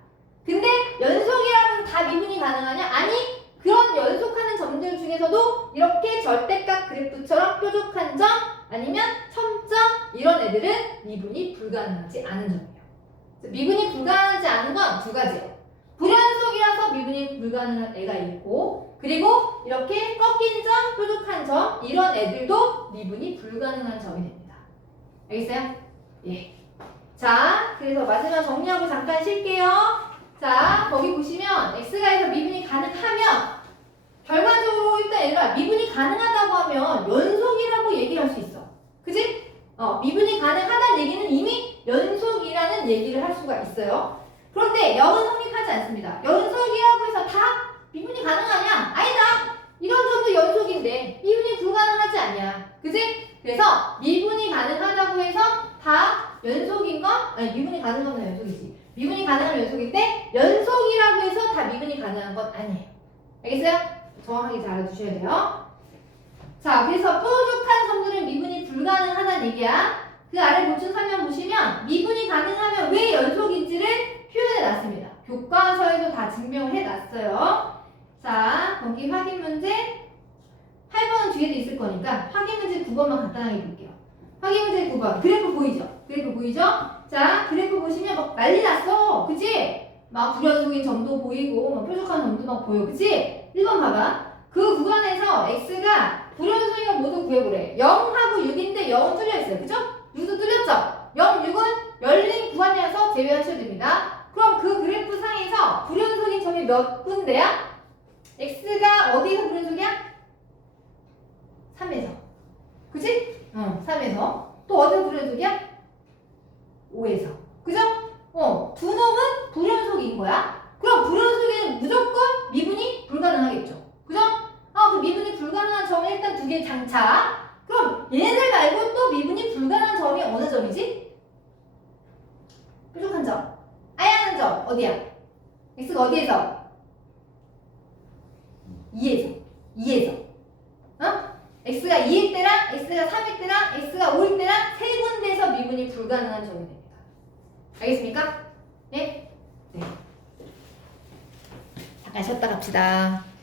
근데 연속이라고 해서 다 미분이 가능하냐? 아니, 그런 연속하는 점들 중에서도 이렇게 절대값 그래프처럼 뾰족한 점 아니면 첨점 이런 애들은 미분이 불가능하지 않은 점이에요. 미분이 불가능하지 않은 건 두 가지예요. 불연속이라서 미분이 불가능한 애가 있고, 그리고 이렇게 꺾인 점, 뾰족한 점 이런 애들도 미분이 불가능한 점이 됩니다. 알겠어요? 예. 자, 그래서 마지막 정리하고 잠깐 쉴게요. 자, 거기 보시면 x가에서 미분이 가능하면 결과적으로 일단 얘들아 미분이 가능하다고 하면 연속이라고 얘기를 할 수 있어. 그지? 미분이 가능하다는 얘기는 이미 연속이라는 얘기를 할 수가 있어요. 그런데 역은 성립하지 않습니다. 연속이라고 해서 다 미분이 가능하냐? 아니다. 이런 점도 연속인데 미분이 불가능하지 않냐. 그지? 그래서 미분이 가능하다고 해서 다 연속인 건 아니 미분이 가능하면 연속이지. 미분이 가능한 연속인데 연속이라고 해서 다 미분이 가능한 건 아니에요. 알겠어요? 정확하게 잘 알아두셔야 돼요. 자, 그래서 뾰족한 점들은 미분이 불가능하다는 얘기야. 그 아래 보충 설명 보시면 미분이 가능하면 왜 연속인지를 표현해 놨습니다. 교과서에도 다 증명을 해 놨어요. 자, 거기 확인 문제 8번은 뒤에도 있을 거니까 확인 문제 9번만 간단하게 볼게요. 확인 문제 9번. 그래프 보이죠? 그래프 보이죠? 자, 그래프 보시면 막 난리 났어. 그치? 막 불연속인 점도 보이고 막 뾰족한 점도 막 보여. 그치? 1번 봐봐. 그 구간에서 x가 불연속인 걸 모두 구해보래. 0하고 6인데 0은 뚫려있어요. 그죠? 6도 뚫렸죠? 0, 6은 열린 구간이어서 제외하셔야 됩니다. 그럼 그 그래프 상에서 불연속인 점이 몇 군데야? x가 어디에서 불연속이야? 3에서. 그치? 3에서. 또 어디서 불연속이야? 5에서. 그죠? 두 놈은 불연속인 거야. 그럼 불연속에는 무조건 미분이 불가능하겠죠. 그죠? 그 미분이 불가능한 점은 일단 두 개 장착. 그럼 얘네들 말고 또 미분이 불가능한 점이 어느 점이지? 뾰족한 점. 아예 하는 점. 어디야? x가 어디에서? 2에서. 2에서. x가 2일 때랑 x가 3일 때랑 x가 5일 때랑 세 군데에서 미분이 불가능한 점이 됩니다. 알겠습니까? 네? 네. 잠깐 쉬었다 갑시다.